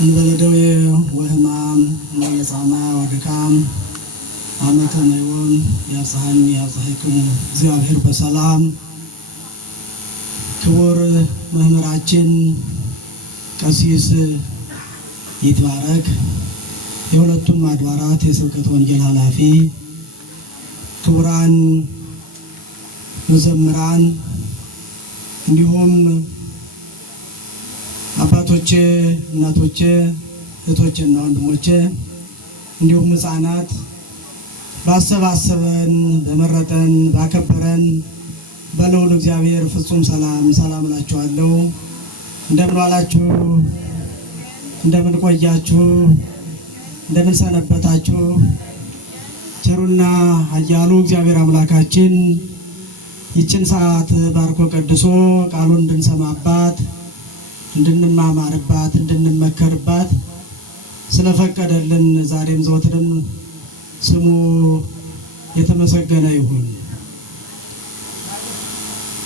እንበለደው ወህማም ወየጻማ ወድካም አመተ ነይወም ያጽሐኒ ያጽሐይክሙ እግዚአብሔር በሰላም። ክቡር መምህራችን ቀሲስ ይትባረክ የሁለቱም አድባራት የስብከተ ወንጌል ኃላፊ፣ ክቡራን መዘምራን፣ እንዲሁም አባቶቼ፣ እናቶቼ፣ እህቶቼና ወንድሞቼ እንዲሁም ሕፃናት ባሰባሰበን በመረጠን ባከበረን በልዑል እግዚአብሔር ፍጹም ሰላም እላችኋለሁ። እንደምን ዋላችሁ? እንደምን ቆያችሁ? እንደምን ሰነበታችሁ? ቸሩና ኃያሉ እግዚአብሔር አምላካችን ይችን ሰዓት ባርኮ ቀድሶ ቃሉን እንድንሰማባት እንድንማማርባት እንድንመከርባት ስለፈቀደልን ዛሬም ዘወትርም ስሙ የተመሰገነ ይሁን።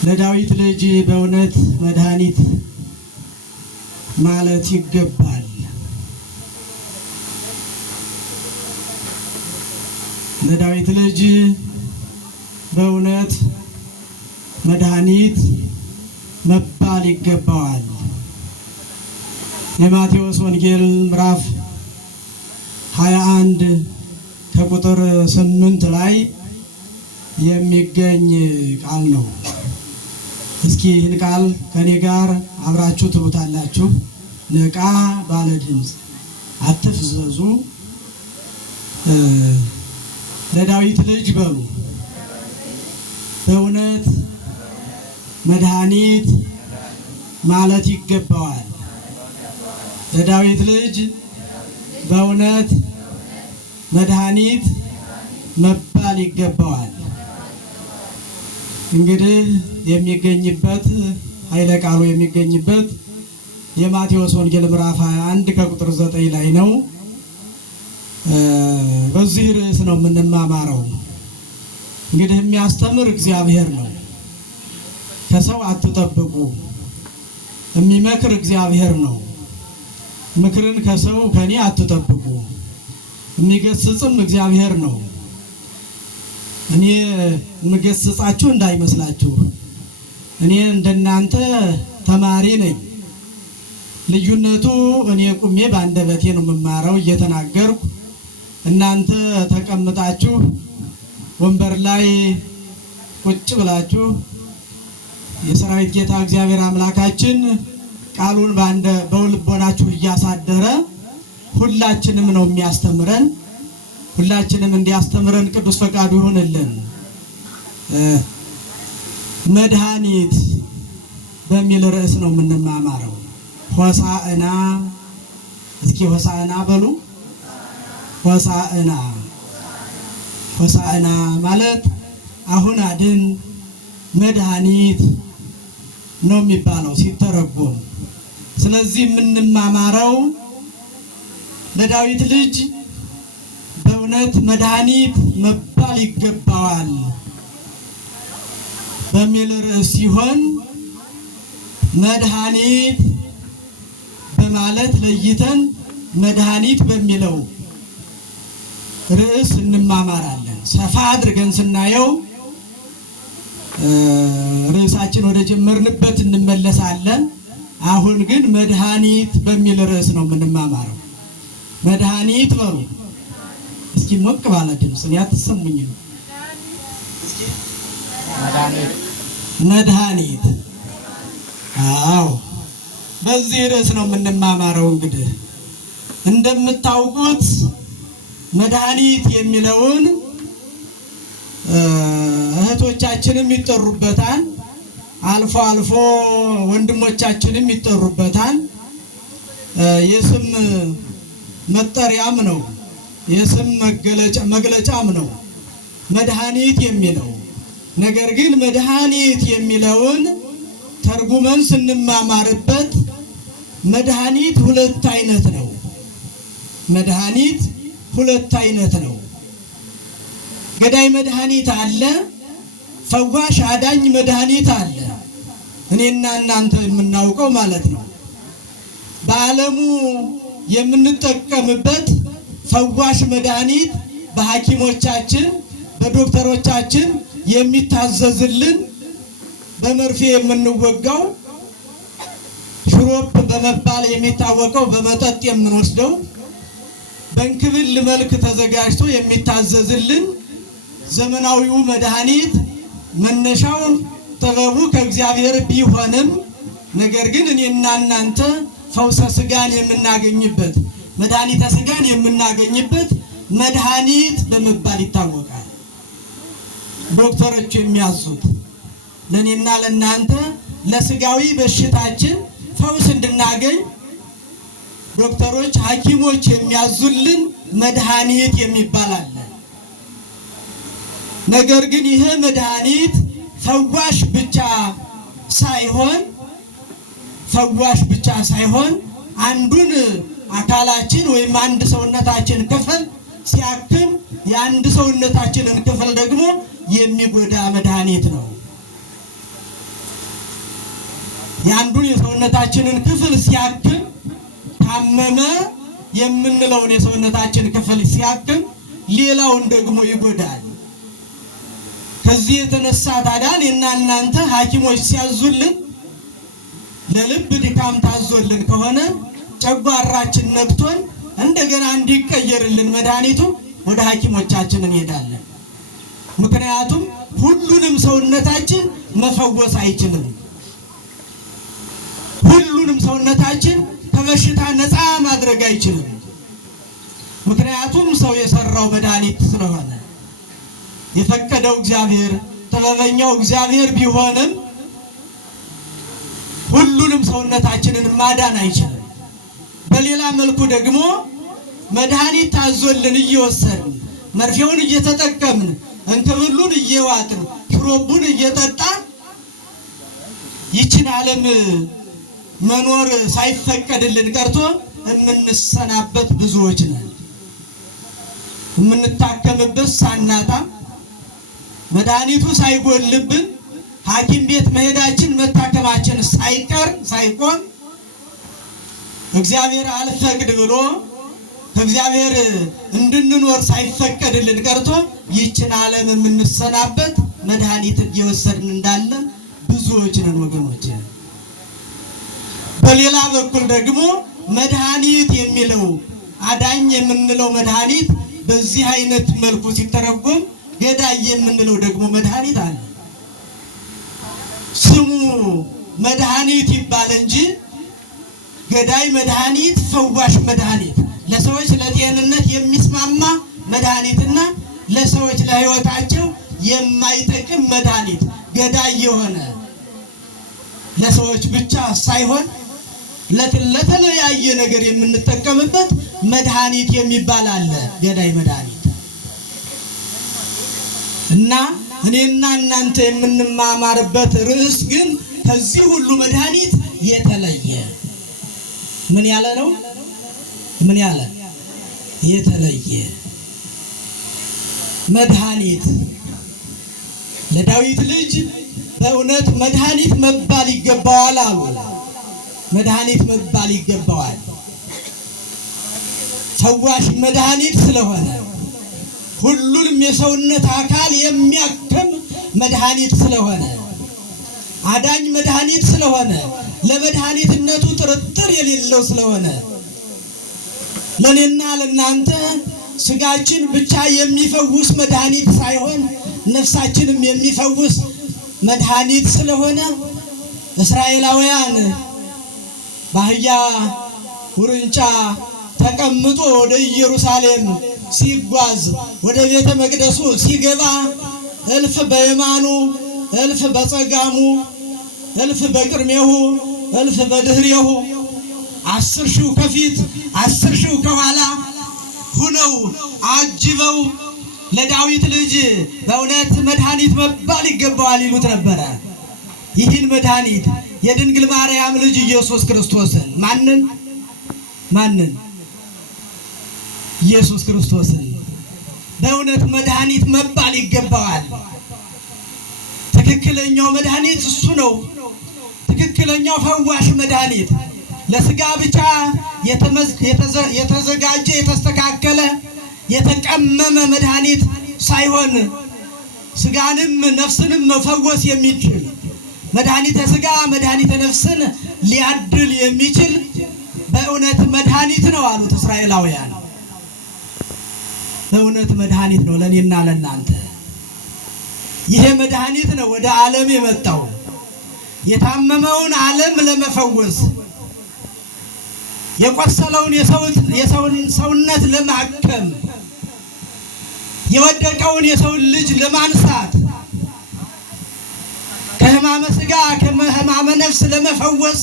ለዳዊት ልጅ በእውነት መድኃኒት ማለት ይገባል። ለዳዊት ልጅ በእውነት መድኃኒት መባል ይገባዋል። የማቴዎስ ወንጌል ምዕራፍ 21 ከቁጥር 8 ላይ የሚገኝ ቃል ነው። እስኪ ይህን ቃል ከኔ ጋር አብራችሁ ትሉታላችሁ። ነቃ ባለ ድምፅ አትፍዘዙ፣ ለዳዊት ልጅ በሉ። በእውነት መድኃኒት ማለት ይገባዋል። ለዳዊት ልጅ በእውነት መድኃኒት መባል ይገባዋል። እንግዲህ የሚገኝበት ኃይለ ቃሉ የሚገኝበት የማቴዎስ ወንጌል ምዕራፍ 21 ከቁጥር 9 ላይ ነው። በዚህ ርዕስ ነው የምንማማረው። እንግዲህ የሚያስተምር እግዚአብሔር ነው። ከሰው አትጠብቁ። የሚመክር እግዚአብሔር ነው። ምክርን ከሰው ከኔ አትጠብቁ። የሚገስጽም እግዚአብሔር ነው። እኔ የምገስጻችሁ እንዳይመስላችሁ። እኔ እንደናንተ ተማሪ ነኝ። ልዩነቱ እኔ ቁሜ በአንደበቴ ነው የምማረው እየተናገርኩ፣ እናንተ ተቀምጣችሁ ወንበር ላይ ቁጭ ብላችሁ የሰራዊት ጌታ እግዚአብሔር አምላካችን ቃሉን በልቦናችሁ እያሳደረ ሁላችንም ነው የሚያስተምረን። ሁላችንም እንዲያስተምረን ቅዱስ ፈቃዱ ይሁንልን። መድኃኒት በሚል ርዕስ ነው የምንማማረው። ሆሳዕና፣ እስኪ ሆሳዕና በሉ። ሆሳዕና ሆሳዕና ማለት አሁን አድን መድኃኒት ነው የሚባለው ሲተረጎም። ስለዚህ የምንማማረው ለዳዊት ልጅ በእውነት መድኃኒት መባል ይገባዋል በሚል ርዕስ ሲሆን መድኃኒት በማለት ለይተን መድኃኒት በሚለው ርዕስ እንማማራለን። ሰፋ አድርገን ስናየው ርዕሳችን ወደ ጀመርንበት እንመለሳለን። አሁን ግን መድኃኒት በሚል ርዕስ ነው የምንማማረው። መድኃኒት በሉ እስኪ ሞቅ ባለ ድምፅ፣ እኔ አትሰሙኝም። መድኃኒት። አዎ በዚህ ርዕስ ነው የምንማማረው። እንግዲህ እንደምታውቁት መድኃኒት የሚለውን እህቶቻችንም ይጠሩበታል፣ አልፎ አልፎ ወንድሞቻችንም ይጠሩበታል። የስም መጠሪያም ነው፣ የስም መግለጫም ነው መድኃኒት የሚለው። ነገር ግን መድኃኒት የሚለውን ተርጉመን ስንማማርበት መድኃኒት ሁለት አይነት ነው። መድኃኒት ሁለት አይነት ነው። ገዳይ መድኃኒት አለ፣ ፈዋሽ አዳኝ መድኃኒት አለ። እኔና እናንተ የምናውቀው ማለት ነው። በዓለሙ የምንጠቀምበት ፈዋሽ መድኃኒት በሐኪሞቻችን በዶክተሮቻችን የሚታዘዝልን በመርፌ የምንወጋው ሽሮፕ በመባል የሚታወቀው በመጠጥ የምንወስደው በእንክብል መልክ ተዘጋጅቶ የሚታዘዝልን ዘመናዊው መድኃኒት መነሻው ጥበቡ ከእግዚአብሔር ቢሆንም ነገር ግን እኔና እናንተ ፈውሰ ሥጋን የምናገኝበት መድኃኒተ ሥጋን የምናገኝበት መድኃኒት በመባል ይታወቃል። ዶክተሮች የሚያዙት ለእኔና ለእናንተ ለሥጋዊ በሽታችን ፈውስ እንድናገኝ ዶክተሮች ሐኪሞች የሚያዙልን መድኃኒት የሚባል አለ። ነገር ግን ይሄ መድኃኒት ፈዋሽ ብቻ ሳይሆን አንዱን አካላችን ወይም አንድ ሰውነታችን ክፍል ሲያክም የአንድ ሰውነታችንን ክፍል ደግሞ የሚጎዳ መድኃኒት ነው። የአንዱን የሰውነታችንን ክፍል ሲያክም ታመመ የምንለውን የሰውነታችን ክፍል ሲያክም ሌላውን ደግሞ ይጎዳል። ከዚህ የተነሳ ታዲያ እኔና እናንተ ሐኪሞች ሲያዙልን ለልብ ድካም ታዞልን ከሆነ ጨጓራችን ነክቶን እንደገና እንዲቀየርልን መድኃኒቱ ወደ ሐኪሞቻችን እንሄዳለን። ምክንያቱም ሁሉንም ሰውነታችን መፈወስ አይችልም። ሁሉንም ሰውነታችን ከበሽታ ነፃ ማድረግ አይችልም። ምክንያቱም ሰው የሰራው መድኃኒት ስለሆነ የፈቀደው እግዚአብሔር ጥበበኛው እግዚአብሔር ቢሆንም ሁሉንም ሰውነታችንን ማዳን አይችልም። በሌላ መልኩ ደግሞ መድኃኒት ታዞልን እየወሰድን መርፌውን እየተጠቀምን እንክብሉን እየዋጥን ሽሮቡን እየጠጣን ይችን ዓለም መኖር ሳይፈቀድልን ቀርቶ የምንሰናበት ብዙዎች ነን። የምንታከምበት ሳናጣ መድኃኒቱ ሳይጎልብን ሐኪም ቤት መሄዳችን መታከማችን ሳይቆም እግዚአብሔር አልፈቅድ ብሎ ከእግዚአብሔር እንድንኖር ሳይፈቀድልን ቀርቶ ይችን ዓለም የምንሰናበት መድኃኒት እየወሰድን እንዳለን ብዙዎች ነን ወገኖች። በሌላ በኩል ደግሞ መድኃኒት የሚለው አዳኝ የምንለው መድኃኒት በዚህ አይነት መልኩ ሲተረጎም ገዳይ የምንለው ደግሞ መድኃኒት አለ። ስሙ መድኃኒት ይባል እንጂ ገዳይ መድኃኒት፣ ፈዋሽ መድኃኒት፣ ለሰዎች ለጤንነት የሚስማማ መድኃኒትና ለሰዎች ለሕይወታቸው የማይጠቅም መድኃኒት ገዳይ የሆነ ለሰዎች ብቻ ሳይሆን ለተለያየ ነገር የምንጠቀምበት መድኃኒት የሚባል አለ። ገዳይ መድኃኒት እና እኔና እናንተ የምንማማርበት ርዕስ ግን ከዚህ ሁሉ መድኃኒት የተለየ ምን ያለ ነው? ምን ያለ የተለየ መድኃኒት ለዳዊት ልጅ በእውነት መድኃኒት መባል ይገባዋል አሉ። መድኃኒት መባል ይገባዋል። ፈዋሽ መድኃኒት ስለሆነ ሁሉንም የሰውነት አካል የሚያክም መድኃኒት ስለሆነ አዳኝ መድኃኒት ስለሆነ ለመድኃኒትነቱ ጥርጥር የሌለው ስለሆነ ለኔና ለናንተ ስጋችን ብቻ የሚፈውስ መድኃኒት ሳይሆን ነፍሳችንም የሚፈውስ መድኃኒት ስለሆነ እስራኤላውያን በአህያ ውርንጫ ተቀምጦ ወደ ኢየሩሳሌም ሲጓዝ ወደ ቤተ መቅደሱ ሲገባ እልፍ በየማኑ እልፍ በጸጋሙ እልፍ በቅድሜሁ እልፍ በድህሬሁ 10,000 ከፊት 10,000 ከኋላ ሁነው አጅበው ለዳዊት ልጅ በእውነት መድኃኒት መባል ይገባዋል ይሉት ነበረ። ይህን መድኃኒት የድንግል ማርያም ልጅ ኢየሱስ ክርስቶስን ማንን ኢየሱስ ክርስቶስን በእውነት መድኃኒት መባል ይገባዋል። ትክክለኛው መድኃኒት እሱ ነው። ትክክለኛው ፈዋሽ መድኃኒት ለስጋ ብቻ የተዘጋጀ የተስተካከለ የተቀመመ መድኃኒት ሳይሆን ስጋንም ነፍስንም መፈወስ የሚችል መድኃኒተ ስጋ መድኃኒተ ነፍስን ሊያድል የሚችል በእውነት መድኃኒት ነው አሉት እስራኤላውያን። በእውነት መድኃኒት ነው ለኔና ለናንተ። ይሄ መድኃኒት ነው ወደ ዓለም የመጣው የታመመውን ዓለም ለመፈወስ፣ የቆሰለውን የሰውን ሰውነት ለማከም፣ የወደቀውን የሰውን ልጅ ለማንሳት፣ ከሕማመ ሥጋ ከሕማመ ነፍስ ለመፈወስ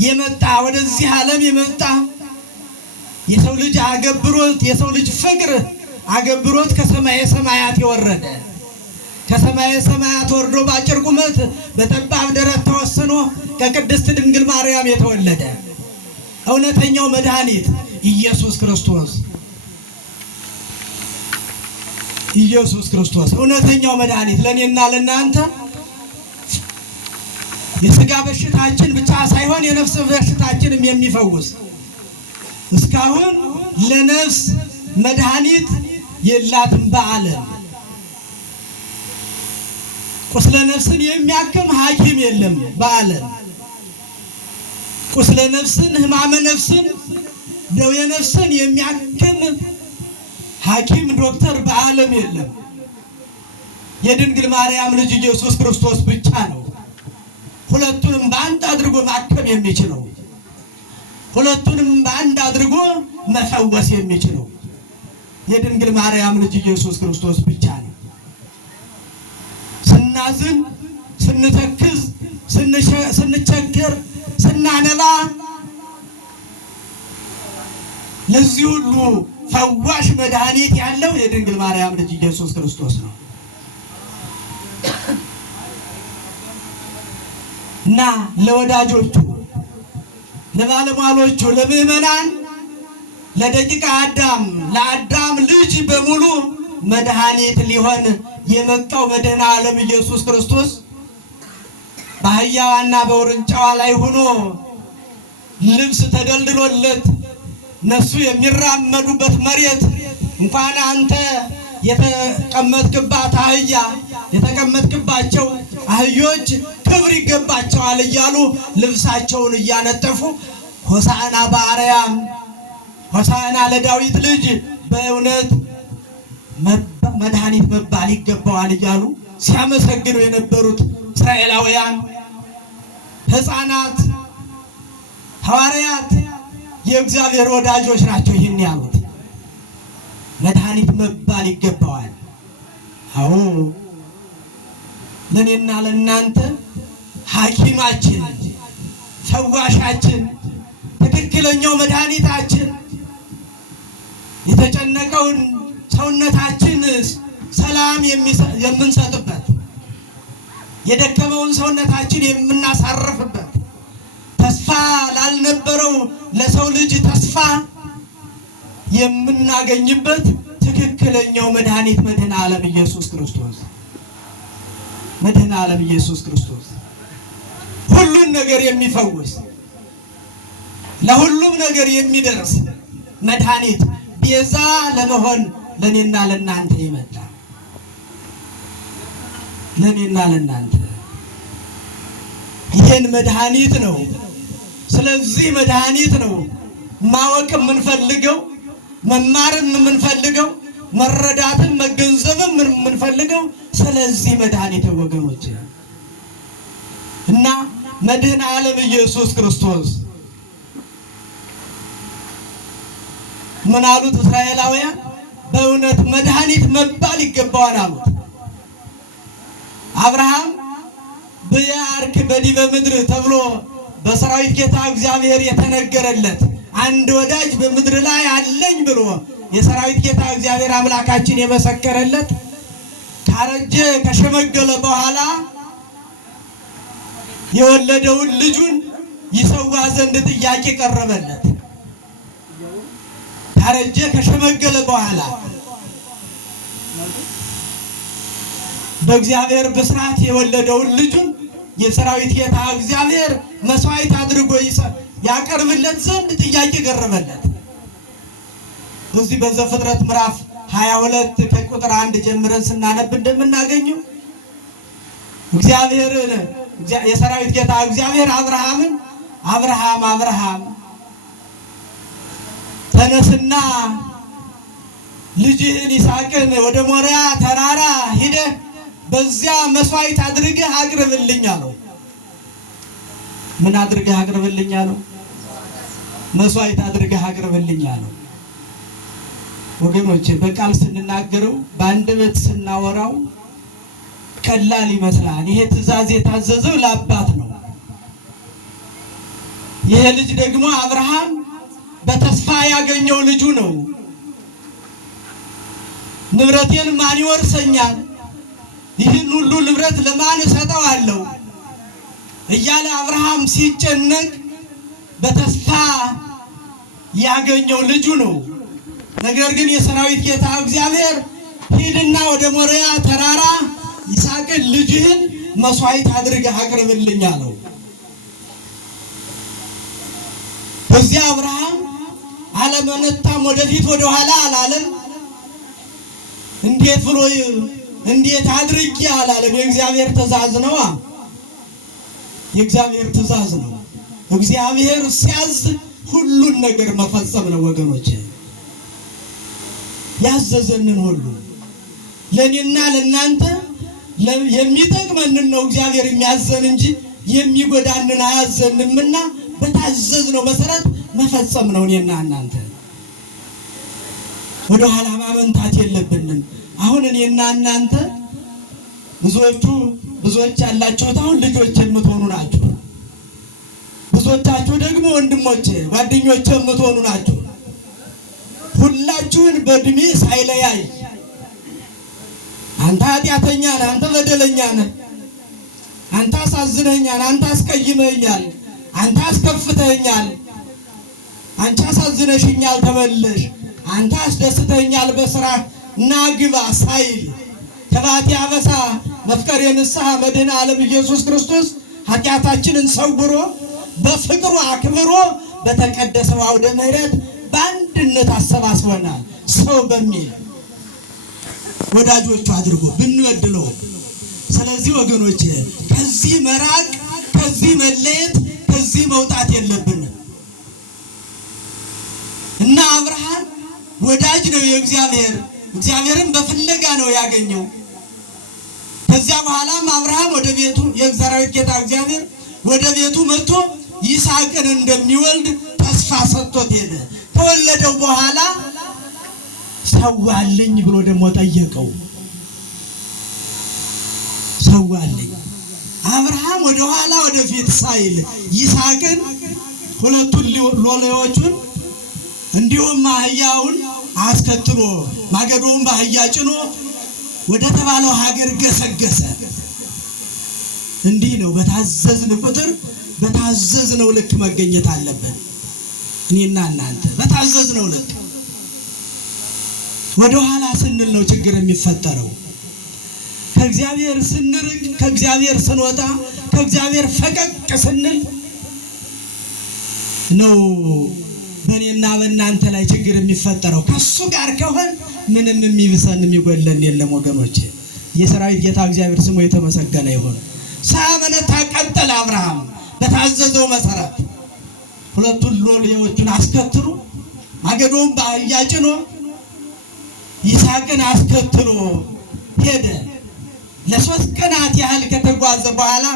የመጣ ወደዚህ ዓለም የመጣ የሰው ልጅ አገብሮት የሰው ልጅ ፍቅር አገብሮት ከሰማየ ሰማያት የወረደ ከሰማየ ሰማያት ወርዶ በአጭር ቁመት በጠባብ ደረት ተወስኖ ከቅድስት ድንግል ማርያም የተወለደ እውነተኛው መድኃኒት ኢየሱስ ክርስቶስ እውነተኛው መድኃኒት ለኔና ለናንተ የሥጋ በሽታችን ብቻ ሳይሆን የነፍስ በሽታችንም የሚፈውስ እስካሁን ለነፍስ መድኃኒት የላትም በዓለም። ቁስለ ነፍስን የሚያክም ሐኪም የለም በዓለም። ቁስለ ነፍስን ሕማመ ነፍስን ደዌ ነፍስን የሚያክም ሐኪም ዶክተር በዓለም የለም። የድንግል ማርያም ልጅ ኢየሱስ ክርስቶስ ብቻ ነው ሁለቱንም በአንድ አድርጎ ማከም የሚችለው፣ ሁለቱንም በአንድ አድርጎ መፈወስ የሚችለው የድንግል ማርያም ልጅ ኢየሱስ ክርስቶስ ብቻ ነው። ስናዝን፣ ስንተክዝ፣ ስንቸገር፣ ስናነባ ለዚህ ሁሉ ፈዋሽ መድኃኒት ያለው የድንግል ማርያም ልጅ ኢየሱስ ክርስቶስ ነው እና ለወዳጆቹ ለባለሟሎቹ ለምእመናን ለደቂቀ አዳም ለአዳም ልጅ በሙሉ መድኃኒት ሊሆን የመጣው መድኃኔ ዓለም ኢየሱስ ክርስቶስ በአህያዋና በውርንጫዋ ላይ ሆኖ ልብስ ተደልድሎለት እነሱ የሚራመዱበት መሬት እንኳን አንተ የተቀመጥክባት አህያ የተቀመጥክባቸው አህዮች ክብር ይገባቸዋል እያሉ ልብሳቸውን እያነጠፉ ሆሳዕና በአርያም ሆሳዕና ለዳዊት ልጅ በእውነት መድኃኒት መባል ይገባዋል እያሉ ሲያመሰግኑ የነበሩት እስራኤላውያን ሕፃናት ሐዋርያት የእግዚአብሔር ወዳጆች ናቸው። ይህን ያሉት መድኃኒት መባል ይገባዋል። አዎ ለኔና ለናንተ ሐኪማችን፣ ፈዋሻችን፣ ትክክለኛው መድኃኒታችን የተጨነቀውን ሰውነታችን ሰላም የምንሰጥበት የደከመውን ሰውነታችን የምናሳርፍበት ተስፋ ላልነበረው ለሰው ልጅ ተስፋ የምናገኝበት ትክክለኛው መድኃኒት መድኃኔ ዓለም ኢየሱስ ክርስቶስ መድኃኔ ዓለም ኢየሱስ ክርስቶስ ሁሉን ነገር የሚፈውስ ለሁሉም ነገር የሚደርስ መድኃኒት ቤዛ ለመሆን ለኔና ለናንተ ይመጣ ለኔና ለናንተ ይሄን መድኃኒት ነው። ስለዚህ መድኃኒት ነው ማወቅ የምንፈልገው መማርም የምንፈልገው መረዳትም መገንዘብም የምንፈልገው ስለዚህ መድኃኒት ወገኖች እና መድኃኔ ዓለም ኢየሱስ ክርስቶስ ምን አሉት እስራኤላውያን? በእውነት መድኃኒት መባል ይገባዋል አሉት። አብርሃም በያርክ በዲበ ምድር ተብሎ በሰራዊት ጌታ እግዚአብሔር የተነገረለት አንድ ወዳጅ በምድር ላይ አለኝ ብሎ የሰራዊት ጌታ እግዚአብሔር አምላካችን የመሰከረለት ካረጀ ከሸመገለ በኋላ የወለደውን ልጁን ይሰዋ ዘንድ ጥያቄ ቀረበለት። ካረጀ ከሸመገለ በኋላ በእግዚአብሔር ብስራት የወለደውን ልጁን የሰራዊት ጌታ እግዚአብሔር መስዋዕት አድርጎ ያቀርብለት ዘንድ ጥያቄ ቀረበለት። እዚህ በዘፍጥረት ምዕራፍ 22 ከቁጥር 1 ጀምረን ስናነብ እንደምናገኘው እግዚአብሔር የሰራዊት ጌታ እግዚአብሔር አብርሃምን አብርሃም ተነስና ልጅህን ይስሐቅን ወደ ሞሪያ ተራራ ሂደህ በዚያ መስዋዕት አድርገህ አቅርብልኝ አለው። ምን አድርገህ አቅርብልኝ አለው? መስዋዕት አድርገህ አቅርብልኝ አለው። ወገኖቼ በቃል ስንናገረው በአንደበት ስናወራው ቀላል ይመስላል። ይሄ ትእዛዝ የታዘዘው ለአባት ነው። ይሄ ልጅ ደግሞ አብርሃም በተስፋ ያገኘው ልጁ ነው። ንብረቴን ማን ይወርሰኛል? ይህን ሁሉ ንብረት ለማን እሰጠዋለሁ? እያለ አብርሃም ሲጨነቅ በተስፋ ያገኘው ልጁ ነው። ነገር ግን የሰራዊት ጌታ እግዚአብሔር ሂድና ወደ ሞሪያ ተራራ ይስሐቅን ልጅህን መስዋዕት አድርገህ አቅርብልኝ አለው። በዚያ አብርሃም አለመነታም፣ ወደፊት ወደ ኋላ አላለም። እንዴት ብሎ እንዴት አድርጌ አላለም። የእግዚአብሔር ትእዛዝ ነው። የእግዚአብሔር ትእዛዝ ነው። እግዚአብሔር ሲያዝ ሁሉን ነገር መፈጸም ነው ወገኖቼ። ያዘዘንን ሁሉ ለኔና ለናንተ የሚጠቅመንን ነው እግዚአብሔር የሚያዘን እንጂ የሚጎዳንን አያዘንምና በታዘዝነው መሰረት መፈጸም ነው። እኔና እናንተ ወደ ኋላ ማመንታት የለብንም። አሁን እኔና እናንተ ብዙዎች ያላችሁት አሁን ልጆች የምትሆኑ ናችሁ። ብዙዎቻችሁ ደግሞ ወንድሞቼ ጓደኞቼ የምትሆኑ ናችሁ። ሁላችሁን በእድሜ ሳይለያይ አንተ ኃጢአተኛ ነህ፣ አንተ በደለኛ ነህ፣ አንተ አሳዝነኛል፣ አንተ አስቀይመኛል፣ አንተ አስከፍተኛል፣ አንቺ አሳዝነሽኛል ተመለሽ፣ አንተ አስደስተኛል በስራ ናግባ ሳይል ከባቴ አበሳ መፍቀሬ ንስሐ መድኃኔ ዓለም ኢየሱስ ክርስቶስ ኃጢአታችንን ሰውሮ በፍቅሩ አክብሮ በተቀደሰው አውደ ምሕረት በአንድነት አሰባስበናል። ሰው በሚል ወዳጆቹ አድርጎ ብንወድለው። ስለዚህ ወገኖቼ ከዚህ መራቅ፣ ከዚህ መለየት፣ ከዚህ መውጣት የለብንም እና አብርሃም ወዳጅ ነው የእግዚአብሔር። እግዚአብሔርን በፍለጋ ነው ያገኘው። ከዚያ በኋላም አብርሃም ወደ ቤቱ የሰራዊት ጌታ እግዚአብሔር ወደ ቤቱ መጥቶ ይስሐቅን እንደሚወልድ ተስፋ ሰጥቶት ሄደ። ከወለደው በኋላ ሰዋልኝ ብሎ ደግሞ ጠየቀው። ሰዋልኝ አብርሃም ወደ ኋላ ወደፊት ሳይል ይስሐቅን ሁለቱን ሎሌዎቹን እንዲሁም አህያውን አስከትሎ ማገዶውን በአህያ ጭኖ ወደ ተባለው ሀገር ገሰገሰ። እንዲህ ነው። በታዘዝን ቁጥር በታዘዝነው ልክ መገኘት አለብን። እኔና እናንተ በታዘዝነው ልክ ወደ ኋላ ስንል ነው ችግር የሚፈጠረው። ከእግዚአብሔር ስንርቅ፣ ከእግዚአብሔር ስንወጣ፣ ከእግዚአብሔር ፈቀቅ ስንል ነው በእኔና በእናንተ ላይ ችግር የሚፈጠረው። ከሱ ጋር ከሆን ምንም የሚብሰን የሚጎለን የለም ወገኖቼ። የሰራዊት ጌታ እግዚአብሔር ስሙ የተመሰገነ ይሁን። ሳያመነታ ቀጠለ። አብርሃም በታዘዘው መሰረት ሁለቱን ሎሌዎቹን አስከትሎ ማገዶውን በአህያ ጭኖ ይስሐቅን አስከትሎ ሄደ። ለ3 ቀናት ያህል ከተጓዘ በኋላ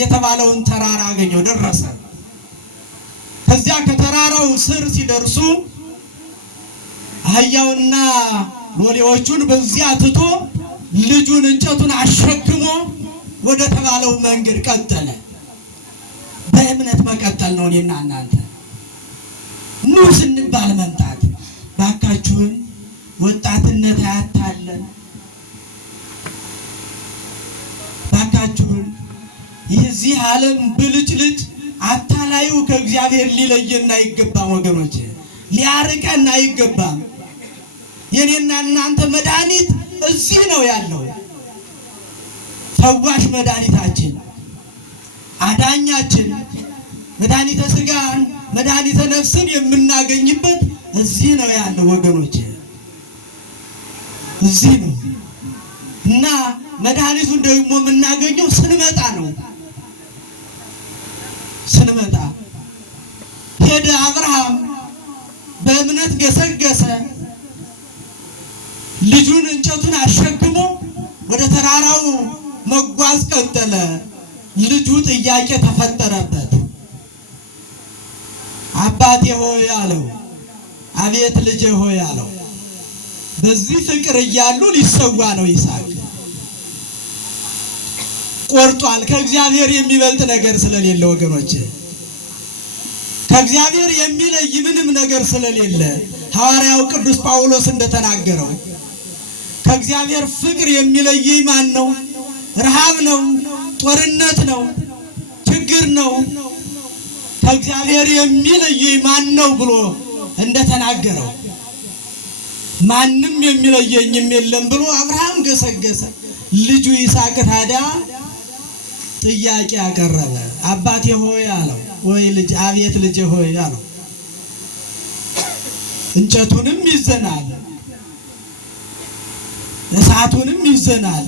የተባለውን ተራራ አገኘው፣ ደረሰ። ከዚያ ከተራራው ስር ሲደርሱ አህያውና ሎሌዎቹን በዚያ ትቶ ልጁን እንጨቱን አሸክሞ ወደ ተባለው መንገድ ቀጠለ። በእምነት መቀጠል ነው። እኔና እናንተ ኑ ስንባል መምጣት። ባካችሁን ወጣትነት አያታለን። ባካችሁን የዚህ ዓለም ብልጭልጭ አታላዩ ከእግዚአብሔር ሊለየን አይገባም ወገኖች፣ ሊያርቀን አይገባም። የኔና እናንተ መድኃኒት እዚህ ነው ያለው። ፈዋሽ መድኃኒታችን፣ አዳኛችን፣ መድኃኒተ ሥጋን መድኃኒተ ነፍስን የምናገኝበት እዚህ ነው ያለው ወገኖች፣ እዚህ ነው። እና መድኃኒቱን ደግሞ የምናገኘው ስንመጣ ነው። ስንመጣ ሄደ አብርሃም በእምነት ገሰገሰ። ልጁን እንጨቱን አሸክሞ ወደ ተራራው መጓዝ ቀጠለ። ልጁ ጥያቄ ተፈጠረበት። አባቴ ሆይ አለው። አቤት ልጄ ሆይ አለው። በዚህ ፍቅር እያሉ ሊሰዋ ነው ይስሐቅ። ቆርጧል። ከእግዚአብሔር የሚበልጥ ነገር ስለሌለ ወገኖች፣ ከእግዚአብሔር የሚለይ ምንም ነገር ስለሌለ ሐዋርያው ቅዱስ ጳውሎስ እንደተናገረው ከእግዚአብሔር ፍቅር የሚለየኝ ማን ነው? ረሃብ ነው፣ ጦርነት ነው፣ ችግር ነው። ከእግዚአብሔር የሚለየኝ ማን ነው ብሎ እንደተናገረው ማንም የሚለየኝም የለም ብሎ አብርሃም ገሰገሰ። ልጁ ይስሐቅ ታዲያ ጥያቄ ያቀረበ። አባቴ ሆይ አለው። ወይ ልጅ፣ አቤት ልጄ ሆይ አለው። እንጨቱንም ይዘናል፣ እሳቱንም ይዘናል።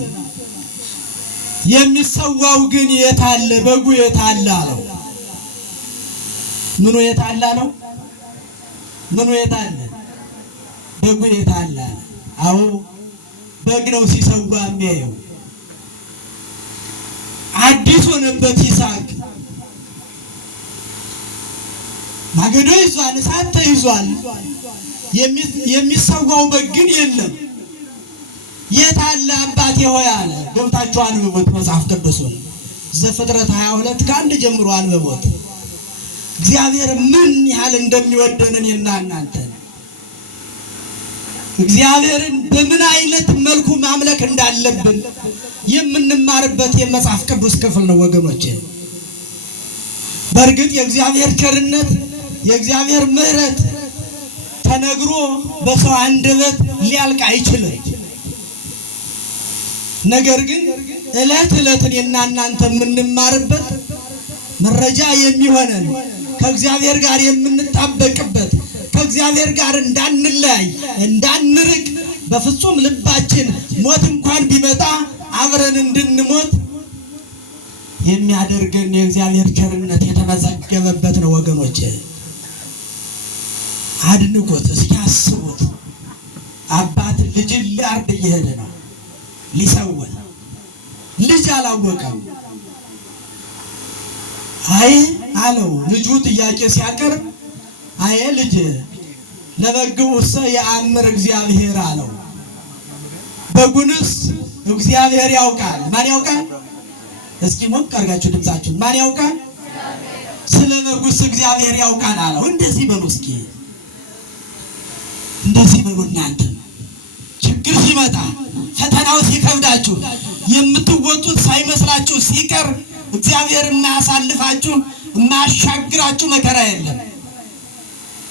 የሚሰዋው ግን የት አለ? በጉ የት አለ አለው። ምኑ የት አለ አለው? ምኑ የት አለ? በጉ የት አለ? አዎ በግ ነው ሲሰዋ የሚያየው። አዲስ ሆነበት ይስሐቅ። ማገዶ ይዟል፣ እሳት ተይዟል። የሚሰዋው በግ ግን የለም። የት አለ አባቴ ሆይ አለ። ገብታችሁ አንብቦት መጽሐፍ ቅዱሱን ዘፍጥረት 22 ከአንድ ጀምሮ አንብቦት። እግዚአብሔር ምን ያህል እንደሚወደን እኔና እናንተ እግዚአብሔርን በምን አይነት መልኩ ማምለክ እንዳለብን የምንማርበት የመጽሐፍ ቅዱስ ክፍል ነው ወገኖቼ። በእርግጥ የእግዚአብሔር ቸርነት የእግዚአብሔር ምሕረት ተነግሮ በሰው አንደበት ሊያልቅ አይችልም። ነገር ግን ዕለት ዕለት እኔና እናንተ የምንማርበት መረጃ የሚሆነን ከእግዚአብሔር ጋር የምንጣበቅበት ከእግዚአብሔር ጋር እንዳንለያይ እንዳንርቅ በፍጹም ልባችን ሞት እንኳን ቢመጣ አብረን እንድንሞት የሚያደርገን የእግዚአብሔር ቸርነት የተመዘገበበት ነው ወገኖቼ። አድንቆት እስኪ አስቡት። አባት ልጅን ሊያርድ እየሄደ ነው፣ ሊሰዋ። ልጅ አላወቀም። አይ አለው። ልጁ ጥያቄ ሲያቀርብ አይ ልጅ ለበግዑሰ የአምር እግዚአብሔር አለው። በጉንስ እግዚአብሔር ያውቃል። ማን ያውቃል? እስኪ ሞቅ አድርጋችሁ ድምጻችሁን። ማን ያውቃል? ስለ በጉስ እግዚአብሔር ያውቃል አለው። እንደዚህ በሉ እስኪ፣ እንደዚህ በሉ እናንተ። ችግር ሲመጣ ፈተናው ሲከብዳችሁ የምትወጡት ሳይመስላችሁ ሲቀር እግዚአብሔር የማያሳልፋችሁ የማያሻግራችሁ መከራ የለም።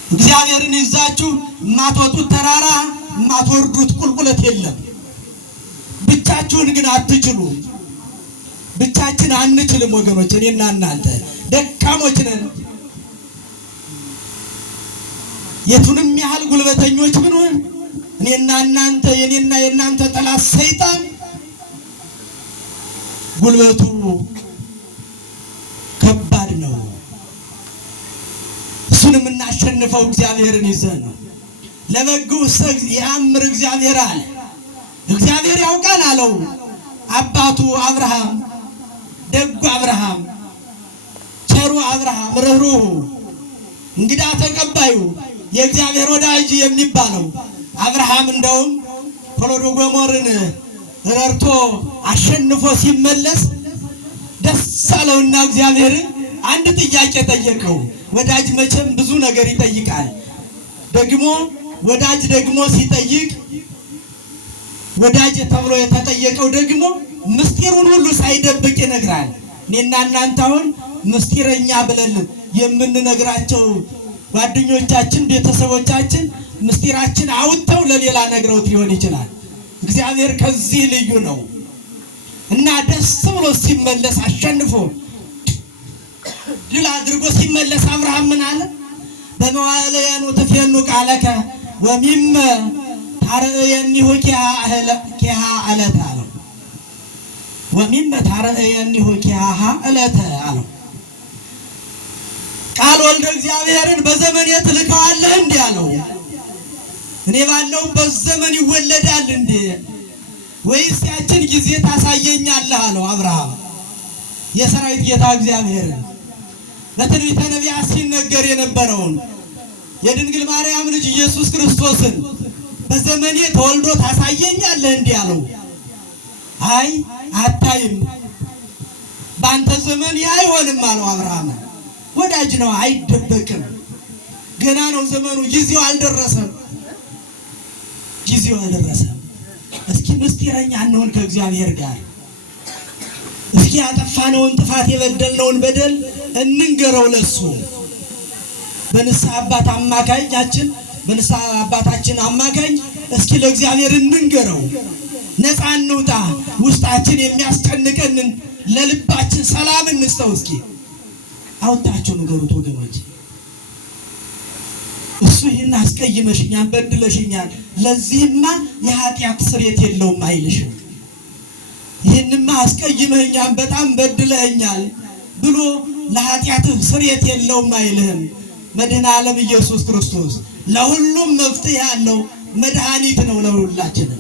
እግዚአብሔርን ይዛችሁ የማትወጡት ተራራ የማትወርዱት ቁልቁለት የለም። ብቻችሁን ግን አትችሉ። ብቻችን አንችልም ወገኖች። እኔና እናንተ ደካሞች ነን። የቱንም ያህል ጉልበተኞች ብንሆን እኔና እናንተ የኔና የእናንተ ጠላት ሰይጣን ጉልበቱ ከባድ ነው። እሱን የምናሸንፈው እግዚአብሔርን ይዘን ነው። ለበግዑሰ የአምር እግዚአብሔር አለ። እግዚአብሔር ያውቃል አለው አባቱ አብርሃም። ደጉ አብርሃም፣ ቸሩ አብርሃም፣ ርኅሩኅ እንግዳ ተቀባዩ የእግዚአብሔር ወዳጅ የሚባለው አብርሃም እንደውም ኮሎዶጎሞርን ረድቶ አሸንፎ ሲመለስ ደስ አለውና እግዚአብሔርን አንድ ጥያቄ ጠየቀው። ወዳጅ መቼም ብዙ ነገር ይጠይቃል። ደግሞ ወዳጅ ደግሞ ሲጠይቅ ወዳጅ ተብሎ የተጠየቀው ደግሞ ምስጢሩን ሁሉ ሳይደብቅ ይነግራል። እኔና እናንተ አሁን ምስጢረኛ ብለን የምንነግራቸው ጓደኞቻችን፣ ቤተሰቦቻችን ምስጢራችን አውጥተው ለሌላ ነግረውት ሊሆን ይችላል። እግዚአብሔር ከዚህ ልዩ ነው እና ደስ ብሎ ሲመለስ አሸንፎ ድል አድርጎ ሲመለስ አብርሃም ምን አለ? በመዋዕለየኑ ትፌኑ ቃለከ ወሚመ ታርየኒሁ ኪሃ ዕለተ አለው። ወሚመ ታርየኒሁ ኪሃ ዕለተ አለው። ቃል ወልደ እግዚአብሔርን በዘመኔ ትልከዋለህ እንዲህ አለው። እኔ ባለሁበት ዘመን ይወለዳል እንዴ? ወይስ ያችን ጊዜ ታሳየኛለህ አለው አብርሃም የሰራዊት ጌታ እግዚአብሔርን በትንቢተ ነቢያት ሲነገር የነበረውን የድንግል ማርያም ልጅ ኢየሱስ ክርስቶስን በዘመኔ ተወልዶ ታሳየኛለህ እንዲህ አለው። አይ አታይም፣ በአንተ ዘመን አይሆንም አለው አብርሃም። ወዳጅ ነው፣ አይደበቅም። ገና ነው ዘመኑ፣ ጊዜው አልደረሰም። ጊዜው አልደረሰም። እስኪ ምስጢረኛ እንሆን ከእግዚአብሔር ጋር። እስኪ ያጠፋነውን ጥፋት የበደልነውን በደል እንንገረው ለሱ። በንስሐ አባት አማካኛችን በንስሐ አባታችን አማካኝ እስኪ ለእግዚአብሔር እንንገረው። ነፃ እንውጣ። ውስጣችን የሚያስጨንቀንን ለልባችን ሰላም እንስጠው። እስኪ አውጣችሁ ንገሩት ወገኖች። እሱ ይህን አስቀይመሽኛል፣ በድለሽኛል፣ ለዚህማ የኃጢአት ስርየት የለውም አይልሽም። ይህንማ አስቀይመኛል፣ በጣም በድለኛል ብሎ ለኃጢአትህ ስርየት የለውም አይልህም። መድኃኔ ዓለም ኢየሱስ ክርስቶስ ለሁሉም መፍትሄ ያለው መድኃኒት ነው ለሁላችንም።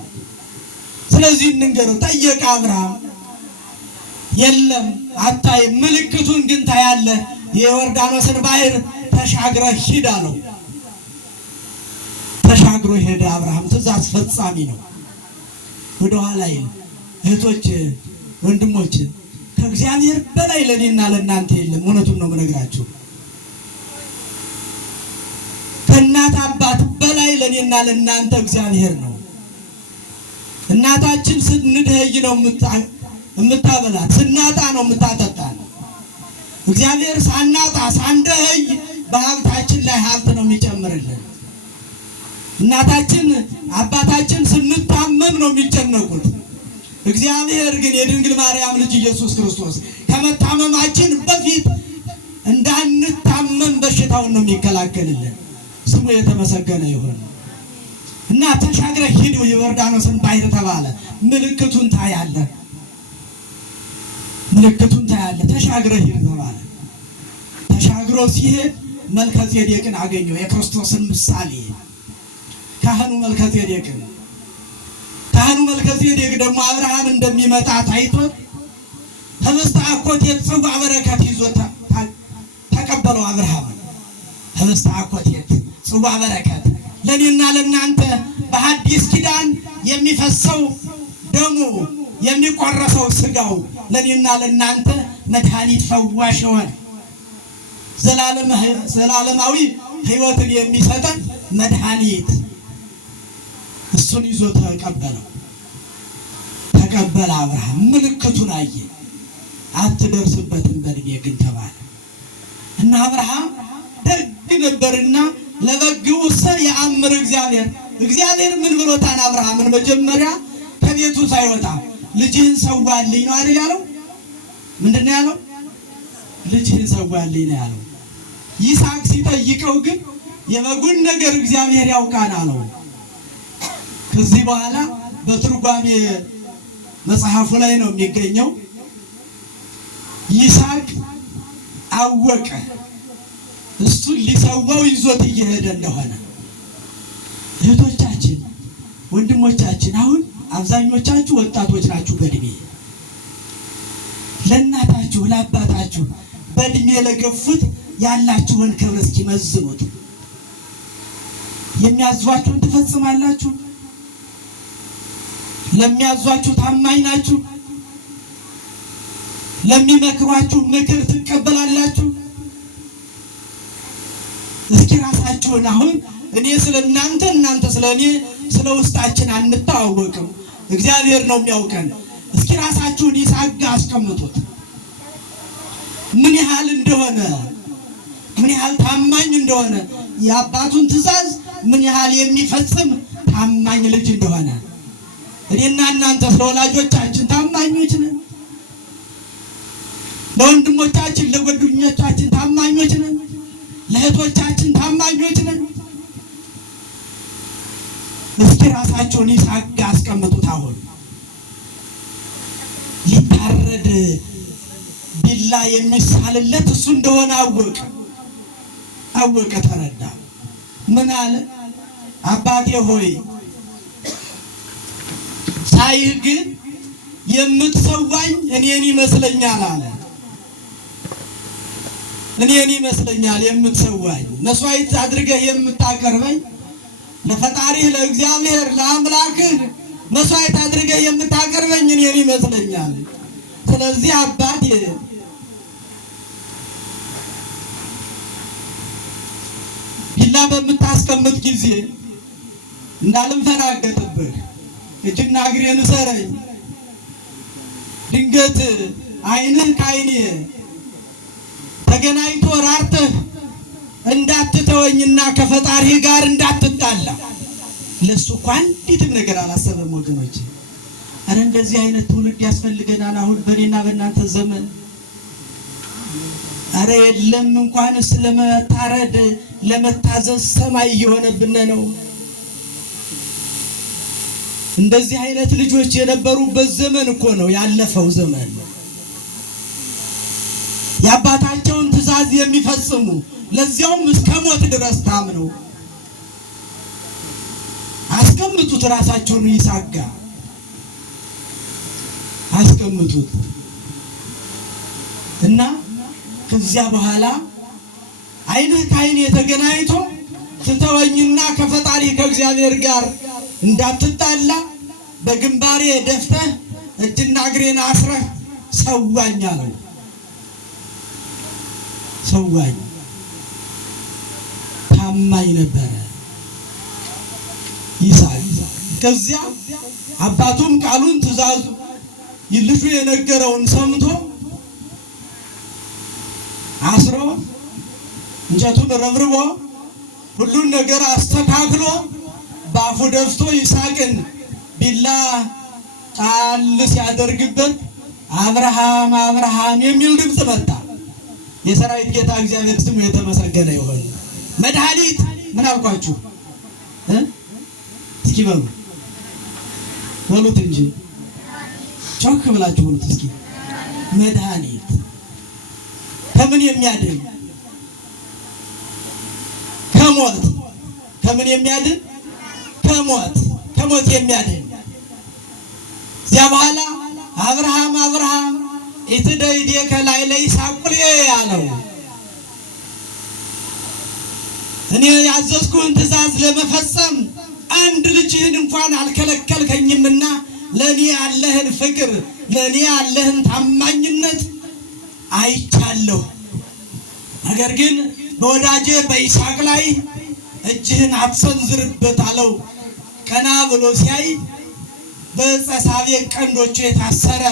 ስለዚህ እንንገረው። ጠየቀ አብርሃም። የለም አታይም፣ ምልክቱን ግን ታያለህ። የዮርዳኖስን ባህር ተሻግረህ ሂድ አለው። ተሻግሮ ሄደ አብርሃም። ትእዛዝ ፈጻሚ ነው፣ ወደኋላ ይል። እህቶች ወንድሞች፣ ከእግዚአብሔር በላይ ለእኔና ለእናንተ የለም። እውነቱን ነው የምነግራችሁ። ከእናት አባት በላይ ለእኔና ለእናንተ እግዚአብሔር ነው። እናታችን ስንድኸይ ነው የምታበላት፣ ስናጣ ነው የምታጠጣን። እግዚአብሔር ሳናጣ ሳንደኸይ በሀብታችን ላይ ሀብት ነው የሚጨምርልን። እናታችን አባታችን ስንታመም ነው የሚጨነቁት። እግዚአብሔር ግን የድንግል ማርያም ልጅ ኢየሱስ ክርስቶስ ከመታመማችን በፊት እንዳንታመም በሽታውን ነው የሚከላከልልን። ስሙ የተመሰገነ ይሁን። እና ተሻግረህ ሂድ የዮርዳኖስን ባህር ተባለ። ምልክቱን ታያለህ፣ ምልክቱን ታያለህ። ተሻግረህ ሂድ ተባለ። ተሻግሮ ሲሄድ መልከጼዴቅን አገኘው፣ የክርስቶስን ምሳሌ ካህኑ መልከጼዴቅን። ካህኑ መልከጼዴቅ ደግሞ አብርሃም እንደሚመጣ ታይቶት ህብስተ አኮቴት ጽዋ በረከት ይዞ ተቀበለው። አብርሃም ህብስተ አኮቴት ጽዋ በረከት ለእኔና ለእናንተ በሐዲስ ኪዳን የሚፈሰው ደሙ የሚቆረሰው ስጋው ለእኔና ለእናንተ መድኃኒት ፈዋሽ የሆነ ዘላለማዊ ሕይወትን የሚሰጠን መድኃኒት እሱን ይዞ ተቀበለው። ተቀበለ አብርሃም። ምልክቱን አየ። አትደርስበትም በእድሜ ግን ተባለ እና አብርሃም ደግ ነበርና ለበግዑሰ የአምር እግዚአብሔር ምን ብሎታን አብርሃምን? መጀመሪያ ከቤቱ ሳይወጣ ልጅህን ሰዋልኝ ነው አይደል ያለው? ምንድን ነው ያለው? ልጅህን ሰዋልኝ ነው ያለው። ይስሐቅ ሲጠይቀው ግን የበጉን ነገር እግዚአብሔር ያውቃል አለው። ከዚህ በኋላ በትርጓሜ መጽሐፉ ላይ ነው የሚገኘው። ይስሐቅ አወቀ እሱን ሊሰዋው ይዞት እየሄደ እንደሆነ። እህቶቻችን ወንድሞቻችን፣ አሁን አብዛኞቻችሁ ወጣቶች ናችሁ። በእድሜ ለእናታችሁ ለአባታችሁ በእድሜ ለገፉት ያላችሁን ክብር እስኪመዝኑት። የሚያዟችሁን ትፈጽማላችሁ? ለሚያዟችሁ ታማኝ ናችሁ? ለሚመክሯችሁ ምክር ትቀበላላችሁ? እስኪ ራሳችሁን አሁን እኔ ስለ እናንተ እናንተ ስለ እኔ ስለ ውስጣችን አንተዋወቅም፣ እግዚአብሔር ነው የሚያውቀን። እስኪ ራሳችሁን ይሳጋ አስቀምጡት። ምን ያህል እንደሆነ ምን ያህል ታማኝ እንደሆነ የአባቱን ትእዛዝ ምን ያህል የሚፈጽም ታማኝ ልጅ እንደሆነ። እኔና እናንተ ስለ ወላጆቻችን ታማኞች ነን? ለወንድሞቻችን ለጓደኞቻችን ታማኞች ነን? ለእህቶቻችን ታማኞች ነን? እስኪ ራሳቸውን ይስሐቅ አስቀምጡት። አሁን ሊታረድ ቢላ የሚሳልለት እሱ እንደሆነ አወቀ፣ ተረዳ። ምን አለ? አባቴ ሆይ ሳይህ ግን የምትሰዋኝ እኔን ይመስለኛል አለ። እኔን ይመስለኛል የምትሰዋኝ፣ መስዋዕት አድርገህ የምታቀርበኝ ለፈጣሪህ ለእግዚአብሔር ለአምላክህ መስዋዕት አድርገህ የምታቀርበኝ እኔን ይመስለኛል። ስለዚህ አባቴ ቢላ በምታስቀምጥ ጊዜ እንዳልንፈራገጥብህ እጅና እግሬን እሰረኝ። ድንገት ዓይንህ ከዓይኔ ተገናኝቶ ራርተህ እንዳትተወኝና ከፈጣሪህ ጋር እንዳትጣላ። ለሱ እኮ አንዲትም ነገር አላሰበም ወገኖች። አረ እንደዚህ አይነት ትውልድ ያስፈልገናል አሁን በእኔና በእናንተ ዘመን። አረ የለም እንኳንስ ለመታረድ ለመታዘዝ ሰማይ እየሆነብን ነው። እንደዚህ አይነት ልጆች የነበሩበት ዘመን እኮ ነው ያለፈው ዘመን። የአባታቸውን ትእዛዝ የሚፈጽሙ ለዚያውም እስከ ሞት ድረስ ታምነው አስቀምጡት። ራሳቸውን ይስሐቅ አስቀምጡት እና ከዚያ በኋላ ዓይንህ ከዓይኔ ተገናኝቶ ትተወኝና ከፈጣሪ ከእግዚአብሔር ጋር እንዳትጣላ በግንባሬ ደፍተህ እጅና እግሬን አስረህ ሰዋኝ አለው። ሰዋኝ። ታማኝ ነበረ ይስሐቅ። ከዚያ አባቱም ቃሉን ትእዛዙ ልጁ የነገረውን ሰምቶ አስሮ እንጨቱን ረብርቦ ሁሉን ነገር አስተካክሎ በአፉ ደፍቶ ይስሐቅን ቢላ ጣል ሲያደርግበት አብርሃም አብርሃም የሚል ድምፅ መጣ። የሰራዊት ጌታ እግዚአብሔር ስሙ የተመሰገነ ይሁን። መድኃኒት ምን አልኳችሁ? እስኪ በሉት እንጂ ጮክ ብላችሁ በሉት እስኪ። መድኃኒት ከምን የሚያድን? ከሞት። ከምን የሚያድን? ከሞት የሚያድን። እዚያ በኋላ አብርሃም አብርሃም ኢትደይዴከ ላዕለ ይስሐቅ አለው። እኔ ያዘዝኩህን ትእዛዝ ለመፈጸም አንድ ልጅህን እንኳን አልከለከልከኝምና ለእኔ ያለህን ፍቅር ለእኔ ያለህን ታማኝነት አይቻለሁ። ነገር ግን በወዳጄ በይስሐቅ ላይ እጅህን አትሰንዝርበት አለው። ቀና ብሎ ሲያይ በዕፀ ሳቤቅ ቀንዶቹ የታሰረ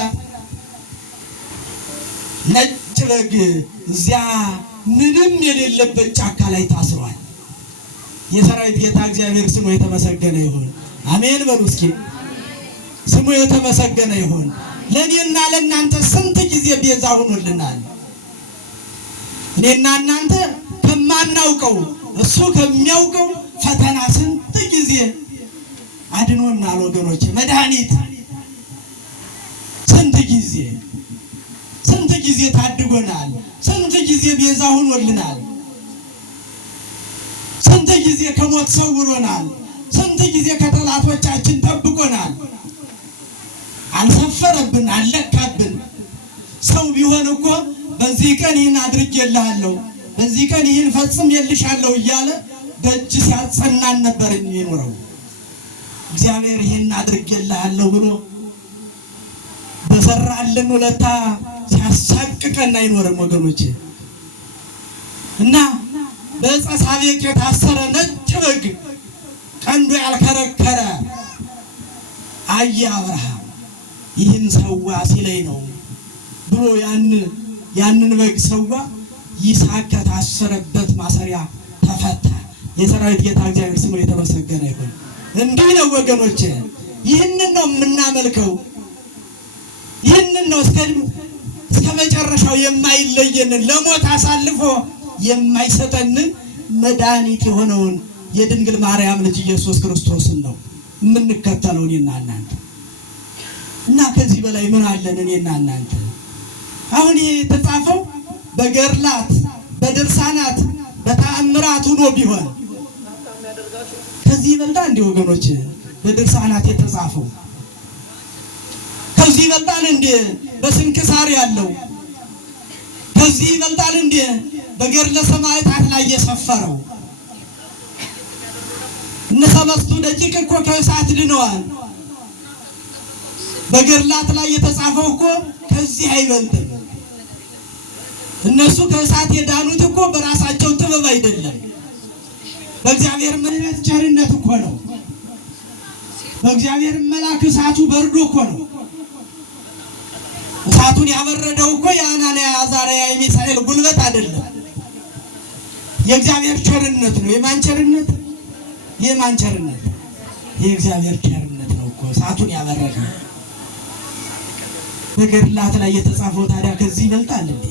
ነጭ በግ እዚያ ምንም የሌለበት ጫካ ላይ ታስሯል። የሰራዊት ጌታ እግዚአብሔር ስሙ የተመሰገነ ይሁን። አሜን በሉ እስኪ። ስሙ የተመሰገነ ይሁን። ለእኔና ለእናንተ ስንት ጊዜ ቤዛ ሆኖልናል። እኔና እናንተ ከማናውቀው እሱ ከሚያውቀው ፈተና ስንት ጊዜ አድኖናል ወገኖች። መድኃኒት ስንት ጊዜ ታድጎናል። ስንት ጊዜ ቤዛ ሆኖልናል። ስንት ጊዜ ከሞት ሰውሮናል። ስንት ጊዜ ከጠላቶቻችን ጠብቆናል። አልሰፈረብን፣ አልለካብን። ሰው ቢሆን እኮ በዚህ ቀን ይህን አድርጌልሃለሁ፣ በዚህ ቀን ይህን ፈጽሜልሻለሁ እያለ ደጅ ሲያጸናን ነበር የሚኖረው። እግዚአብሔር ይህን አድርጌልሃለሁ ብሎ በሰራልን ውለታ ሲያሳቅቀን አይኖርም ወገኖቼ። እና በዕፀ ሳቤቅ የታሰረ ነጭ በግ ቀንዱ ያልከረከረ አየ አብርሃም። ይህን ሰዋ ሲለኝ ነው ብሎ ያንን በግ ሰዋ። ይስሐቅ ከታሰረበት ማሰሪያ ተፈታ። የሰራዊት ጌታ እግዚአብሔር ስሙ የተመሰገነ ይሁን። እንዲህ ነው ወገኖቼ፣ ይህንን ነው የምናመልከው። ይህንን ነው እስከ መጨረሻው የማይለየንን ለሞት አሳልፎ የማይሰጠን መድኃኒት የሆነውን የድንግል ማርያም ልጅ ኢየሱስ ክርስቶስን ነው የምንከተለው እኔና እናንተ። እና ከዚህ በላይ ምን አለን እኔና እናንተ? አሁን ይሄ የተጻፈው በገድላት በድርሳናት በተአምራት ሆኖ ቢሆን ከዚህ ይበልጣል እንዴ ወገኖች? በድርሳናት የተጻፈው ከዚህ ይበልጣል እንዴ? በስንክሳር ያለው ከዚህ ይበልጣል እንዴ? በገድለ ሰማዕታት ላይ የሰፈረው እነ ሰለስቱ ደቂቅ እኮ ከእሳት ድነዋል። በገድላት ላይ የተጻፈው እኮ ከዚህ አይበልጥም። እነሱ ከእሳት የዳኑት እኮ በራሳቸው ጥበብ አይደለም፣ በእግዚአብሔር ምሕረት ቸርነት እኮ ነው። በእግዚአብሔር መልአክ እሳቱ በርዶ እኮ ነው። እሳቱን ያበረደው እኮ የአናንያ አዛርያ የሚሳኤል ጉልበት አይደለም፣ የእግዚአብሔር ቸርነት ነው። የማን ቸርነት? የማን ቸርነት? የእግዚአብሔር ቸርነት ነው እኮ እሳቱን ያበረደው። በገድላት ላይ የተጻፈው ታዲያ ከዚህ ይበልጣል እንዴ?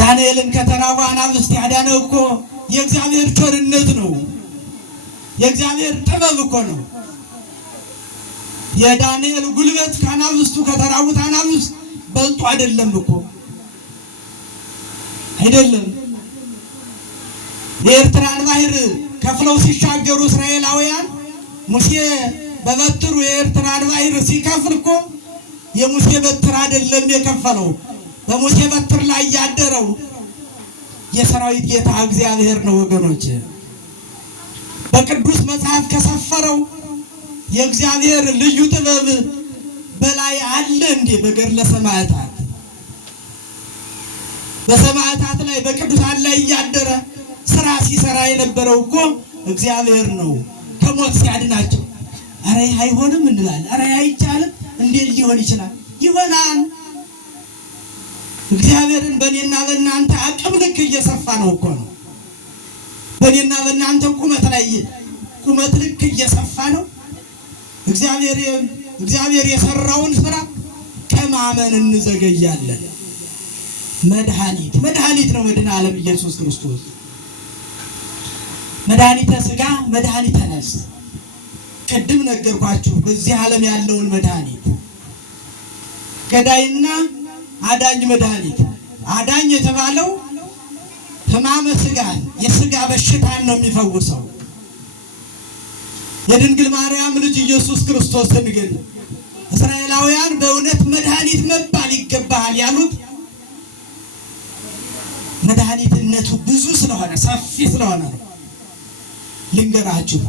ዳንኤልን ከተራቡ አናብስት ያዳነው እኮ የእግዚአብሔር ቸርነት ነው፣ የእግዚአብሔር ጥበብ እኮ ነው። የዳንኤል ጉልበት ከአናብስቱ ከተራቡት አናብስት በልጦ አይደለም እኮ አይደለም። የኤርትራን ባህር ከፍለው ሲሻገሩ እስራኤላውያን ሙሴ በበትሩ የኤርትራን ባህር ሲከፍል እኮ የሙሴ በትር አይደለም የከፈለው፣ በሙሴ በትር ላይ ያደረው የሰራዊት ጌታ እግዚአብሔር ነው ወገኖች። በቅዱስ መጽሐፍ ከሰፈረው የእግዚአብሔር ልዩ ጥበብ በላይ አለ እንዴ? በገድለ ሰማዕታት በሰማዕታት ላይ በቅዱሳን ላይ እያደረ ስራ ሲሰራ የነበረው እኮ እግዚአብሔር ነው፣ ከሞት ሲያድናቸው። አረ አይሆንም እንላለን፣ አረ አይቻልም፣ እንዴት ሊሆን ይችላል? ይሆናል። እግዚአብሔርን በእኔና በእናንተ አቅም ልክ እየሰፋ ነው እኮ ነው። በእኔና በእናንተ ቁመት ልክ እየሰፋ ነው። እግዚአብሔር የሰራውን ስራ ከማመን እንዘገያለን። መድኃኒት ነው መድኃኔ ዓለም ኢየሱስ ክርስቶስ። መድኃኒተ ሥጋ መድኃኒተ ነፍስ። ቅድም ነገርኳችሁ በዚህ ዓለም ያለውን መድኃኒት፣ ገዳይና አዳኝ መድኃኒት። አዳኝ የተባለው ሕማመ ሥጋን የሥጋ በሽታን ነው የሚፈውሰው። የድንግል ማርያም ልጅ ኢየሱስ ክርስቶስን ግን እስራኤላውያን በእውነት መድኃኒት መባል ይገባሃል ያሉት መድኃኒትነቱ ብዙ ስለሆነ ሰፊ ስለሆነ ነው። ልንገራችሁ፣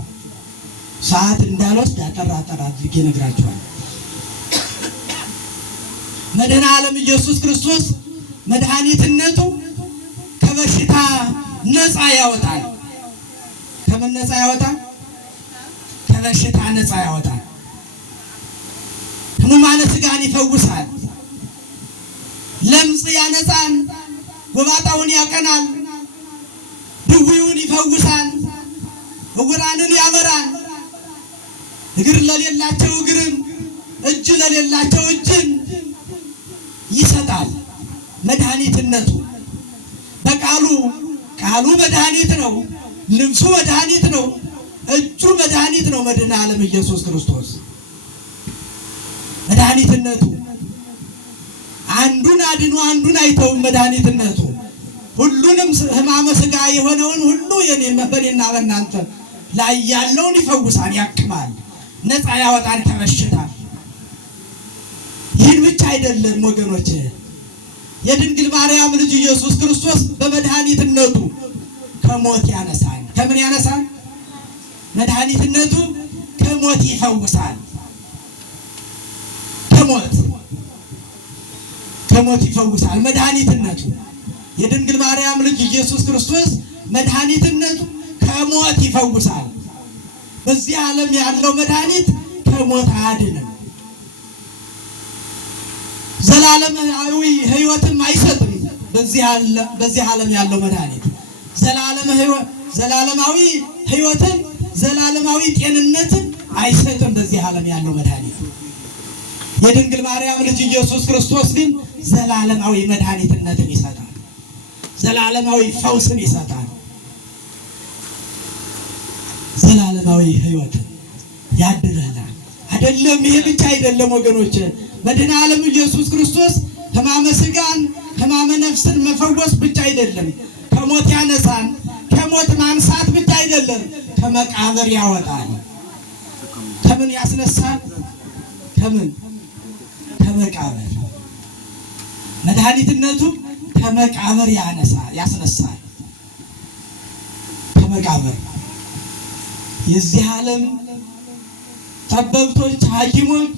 ሰዓት እንዳልወስድ አጠር አድርጌ እነግራችኋለሁ። መድኃኔ ዓለም ኢየሱስ ክርስቶስ መድኃኒትነቱ ከበሽታ ነፃ ያወጣል። ከምን ነፃ ያወጣል? ከበሽታ ነፃ ያወጣል። ሕሙማነ ሥጋን ይፈውሳል። ለምጽ ያነጻል። ጎባጣውን ያቀናል። ድውዩን ይፈውሳል። ዕውራንን ያበራል። እግር ለሌላቸው እግርን፣ እጅ ለሌላቸው እጅን ይሰጣል። መድኃኒትነቱ ቃሉ መድኃኒት ነው። ልብሱ መድኃኒት ነው። እጁ መድኃኒት ነው። መድኃኔ ዓለም ኢየሱስ ክርስቶስ መድኃኒትነቱ አንዱን አድኖ አንዱን አይተውም። መድኃኒትነቱ ሁሉንም ሕማመ ሥጋ የሆነውን ሁሉ በእኔና በእናንተ ላይ ያለውን ይፈውሳል፣ ያክማል፣ ነፃ ያወጣል ከበሽታ። ይህን ብቻ አይደለም ወገኖች፣ የድንግል ማርያም ልጅ ኢየሱስ ክርስቶስ በመድኃኒትነቱ ከሞት ያነሳል። ከምን ያነሳል? መድኃኒትነቱ ከሞት ይፈውሳል። ከሞት ይፈውሳል። መድኃኒትነቱ የድንግል ማርያም ልጅ ኢየሱስ ክርስቶስ መድኃኒትነቱ ከሞት ይፈውሳል። በዚህ ዓለም ያለው መድኃኒት ከሞት አያድንም። ዘላለማዊ ሕይወትም አይሰጥም። በዚህ ዓለም ያለው መድኃኒት ዘላለማዊ ሕይወትን ዘላለማዊ ጤንነትን አይሰጥም። በዚህ ዓለም ያለው መድኃኒት የድንግል ማርያም ልጅ ኢየሱስ ክርስቶስ ግን ዘላለማዊ መድኃኒትነትን ይሰጣል። ዘላለማዊ ፈውስን ይሰጣል። ዘላለማዊ ሕይወትን ያድለናል። አይደለም ይሄ ብቻ አይደለም ወገኖች፣ መድኃኔ ዓለም ኢየሱስ ክርስቶስ ሕማመ ሥጋን ሕማመ ነፍስን መፈወስ ብቻ አይደለም፣ ከሞት ያነሳን። ከሞት ማንሳት ብቻ አይደለም፣ ከመቃብር ያወጣል። ከምን ያስነሳል? ከመቃብር። መድኃኒትነቱ ከመቃብር ያስነሳል። ከመቃብር የዚህ ዓለም ጠበብቶች ሐኪሞች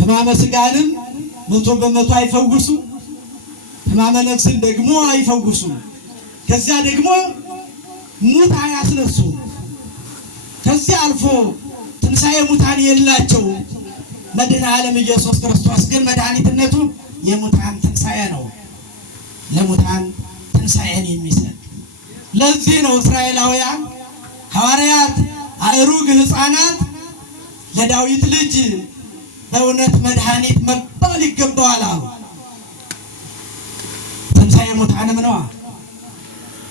ሕማመ ሥጋንም 100% አይፈውሱ፣ ሕማመ ነፍስን ደግሞ አይፈውሱ። ከዚያ ደግሞ ሙት አያስነሱ። ከዚያ አልፎ ትንሣኤ ሙታን የላቸው። መድኃኔ ዓለም ኢየሱስ ክርስቶስ ግን መድኃኒትነቱ የሙታን ትንሣኤ ነው። ለሙታን ትንሣኤን የሚሰጥ ለዚህ ነው እስራኤላውያን ሐዋርያት አእሩግ ሕፃናት ለዳዊት ልጅ በእውነት መድኃኒት መባል ይገባዋል አሉ። ትንሣኤ ሙታንም ነዋ።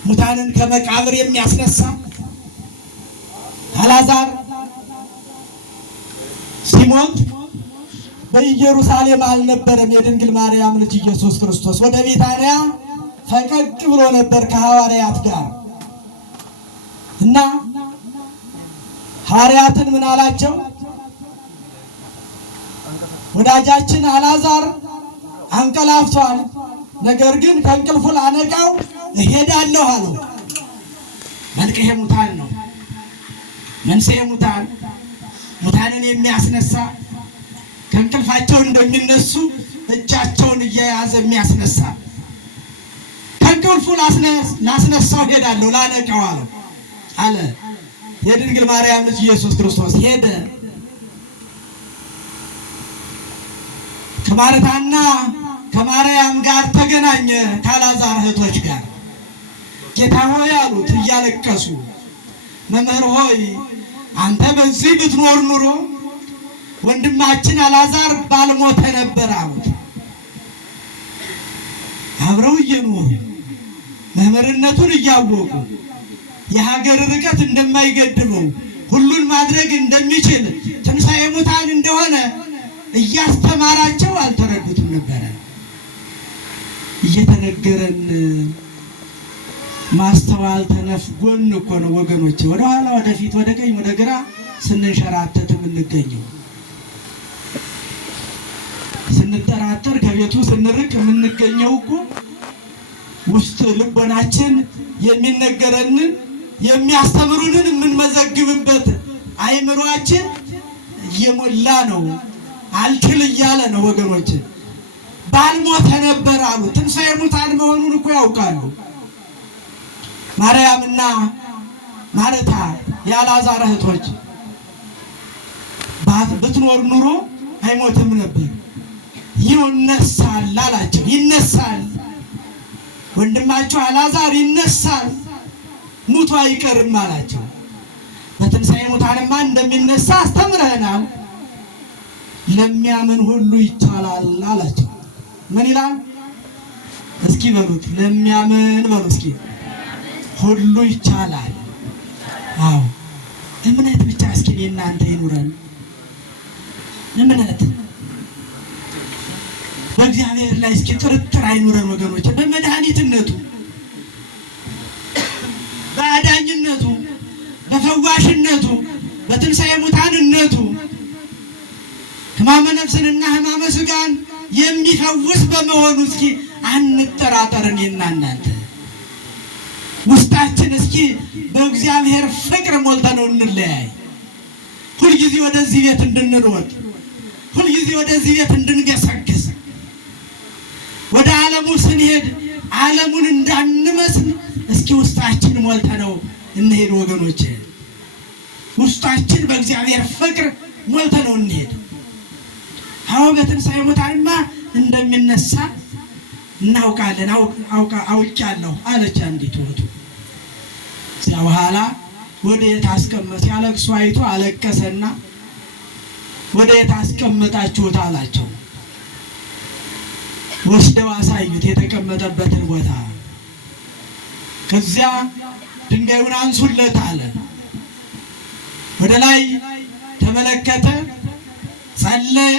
ሙታንን ከመቃብር የሚያስነሳ አልዓዛር ሲሞት በኢየሩሳሌም አልነበረም። የድንግል ማርያም ልጅ ኢየሱስ ክርስቶስ ወደ ቤታንያ ፈቀቅ ብሎ ነበር ከሐዋርያት ጋር እና ሐዋርያትን ምን አላቸው? ወዳጃችን አልዓዛር አንቀላፍቷል፣ ነገር ግን ከእንቅልፉ ላነቃው እሄዳለሁ አለው። መልክሄ ሙታን ነው። መንሥኤ ሙታን ሙታንን የሚያስነሳ ከእንቅልፋቸው እንደሚነሱ እጃቸውን እየያዘ የሚያስነሳ ከእንቅልፉ ላስነሳው ሄዳለሁ ላነቃው አለ። የድንግል ማርያም ልጅ ኢየሱስ ክርስቶስ ሄደ። ከማርታና ከማርያም ጋር ተገናኘ። ከአልዓዛር እህቶች ጋር ጌታ ሆይ አሉት እያለቀሱ፣ መምህር ሆይ አንተ በዚህ ብትኖር ኑሮ ወንድማችን አልዓዛር ባልሞተ ነበር አሉት። አብረው እየኖሩ መምህርነቱን እያወቁ የሀገር ርቀት እንደማይገድበው ሁሉን ማድረግ እንደሚችል ትንሣኤ ሙታን እንደሆነ እያስተማራቸው አልተረዱትም ነበረ። እየተነገረን ማስተዋል ተነፍጎን እኮ ነው ወገኖች፣ ወደ ኋላ ወደፊት ወደ ቀኝ ወደ ግራ ስንንሸራተት የምንገኘው። ስንጠራጠር ከቤቱ ስንርቅ የምንገኘው እኮ ውስጥ ልቦናችን የሚነገረንን የሚያስተምሩንን የምንመዘግብበት አይምሯችን እየሞላ ነው፣ አልችል እያለ ነው ወገኖች። ባልሞተ ነበር አሉ። ትንሣኤ ሙታን መሆኑን እኮ ያውቃሉ። ማርያምና ማርታ የአልዓዛር እህቶች ብትኖር ኑሮ አይሞትም ነበር። ይነሳል አላቸው። ይነሳል፣ ወንድማቸው አልዓዛር ይነሳል፣ ሙቶ አይቀርም አላቸው። በትንሣኤ ሙታንማ እንደሚነሳ አስተምረናል፣ ለሚያምን ሁሉ ይቻላል አላቸው። ምን ይላል እስኪ በሉት፣ ለሚያምን በሉ እስኪ፣ ሁሉ ይቻላል። አዎ እምነት ብቻ እስኪ እናንተ ይኑረን። እምነት በእግዚአብሔር ላይ እስኪ ጥርጥር አይኑረን ወገኖች። በመድኃኒትነቱ፣ በአዳኝነቱ፣ በፈዋሽነቱ፣ በትንሣኤ ሙታንነቱ ሕማመ ነፍስንና ሕማመ ሥጋን የሚፈውስ በመሆኑ እስኪ አንጠራጠርን። እናንተ ውስጣችን እስኪ በእግዚአብሔር ፍቅር ሞልተነው እንለያይ። ሁልጊዜ ወደዚህ ቤት እንድንሮጥ፣ ሁልጊዜ ወደዚህ ቤት እንድንገሰግስ፣ ወደ ዓለሙ ስንሄድ ዓለሙን እንዳንመስል እስኪ ውስጣችን ሞልተነው እንሄድ ወገኖች። ውስጣችን በእግዚአብሔር ፍቅር ሞልተነው እንሄድ። አዎ በትንሣኤ ሙታንማ እንደሚነሳ እናውቃለን፣ አውቃለሁ አለች አንዲት እህቱ። እዚያ በኋላ ወደ የት አስቀመጥ ሲያለቅሱ አይቶ አለቀሰና ወደ የት አስቀመጣችሁት አላቸው። ወስደው አሳዩት የተቀመጠበትን ቦታ። ከዚያ ድንጋዩን አንሱለት አለ። ወደ ላይ ተመለከተ፣ ጸለየ።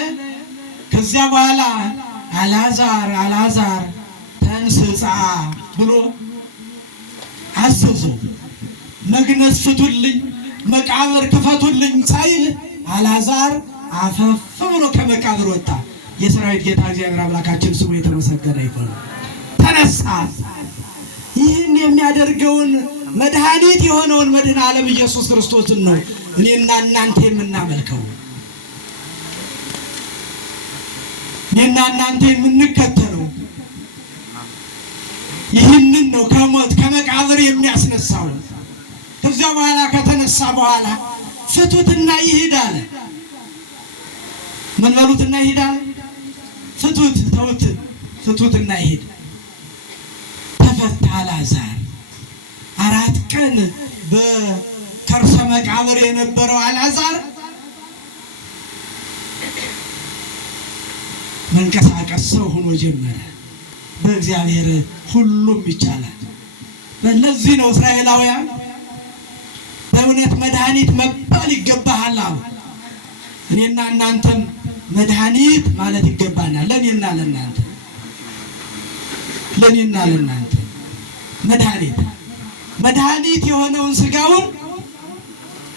ከዚያ በኋላ አልዓዛር አልዓዛር ተንሥአ ብሎ አዘዘው። መግነዝ ፍቱልኝ፣ መቃብር ክፈቱልኝ ሳይል አልዓዛር አፈፍ ብሎ ከመቃብር ወጣ። የሰራዊት ጌታ እግዚአብሔር አምላካችን ስሙ የተመሰገነ ይሁን። ተነሳ። ይህን የሚያደርገውን መድኃኒት የሆነውን መድኃኔ ዓለም ኢየሱስ ክርስቶስን ነው እኔና እናንተ የምናመልከው፣ እኔና እናንተ የምንከተለው። ይህንን ነው ከሞት ከመቃብር የሚያስነሳው። ከዚያ በኋላ ከተነሳ በኋላ ፍቱትና ይሂድ አለ። ምን በሉትና ይሂድ አለ? ፍቱት፣ ተውት፣ ፍቱትና ይሂድ። ተፈታ አልዓዛር። 4 ቀን በከርሰ መቃብር የነበረው አልዓዛር መንቀሳቀስ ሰው ሆኖ ጀመረ። በእግዚአብሔር ሁሉም ይቻላል። ለዚህ ነው እስራኤላውያን በእውነት መድኃኒት መባል ይገባሃል አሉ። እኔና እናንተም መድኃኒት ማለት ይገባናል። ለእኔና ለእናንተ መድኃኒት የሆነውን ስጋውን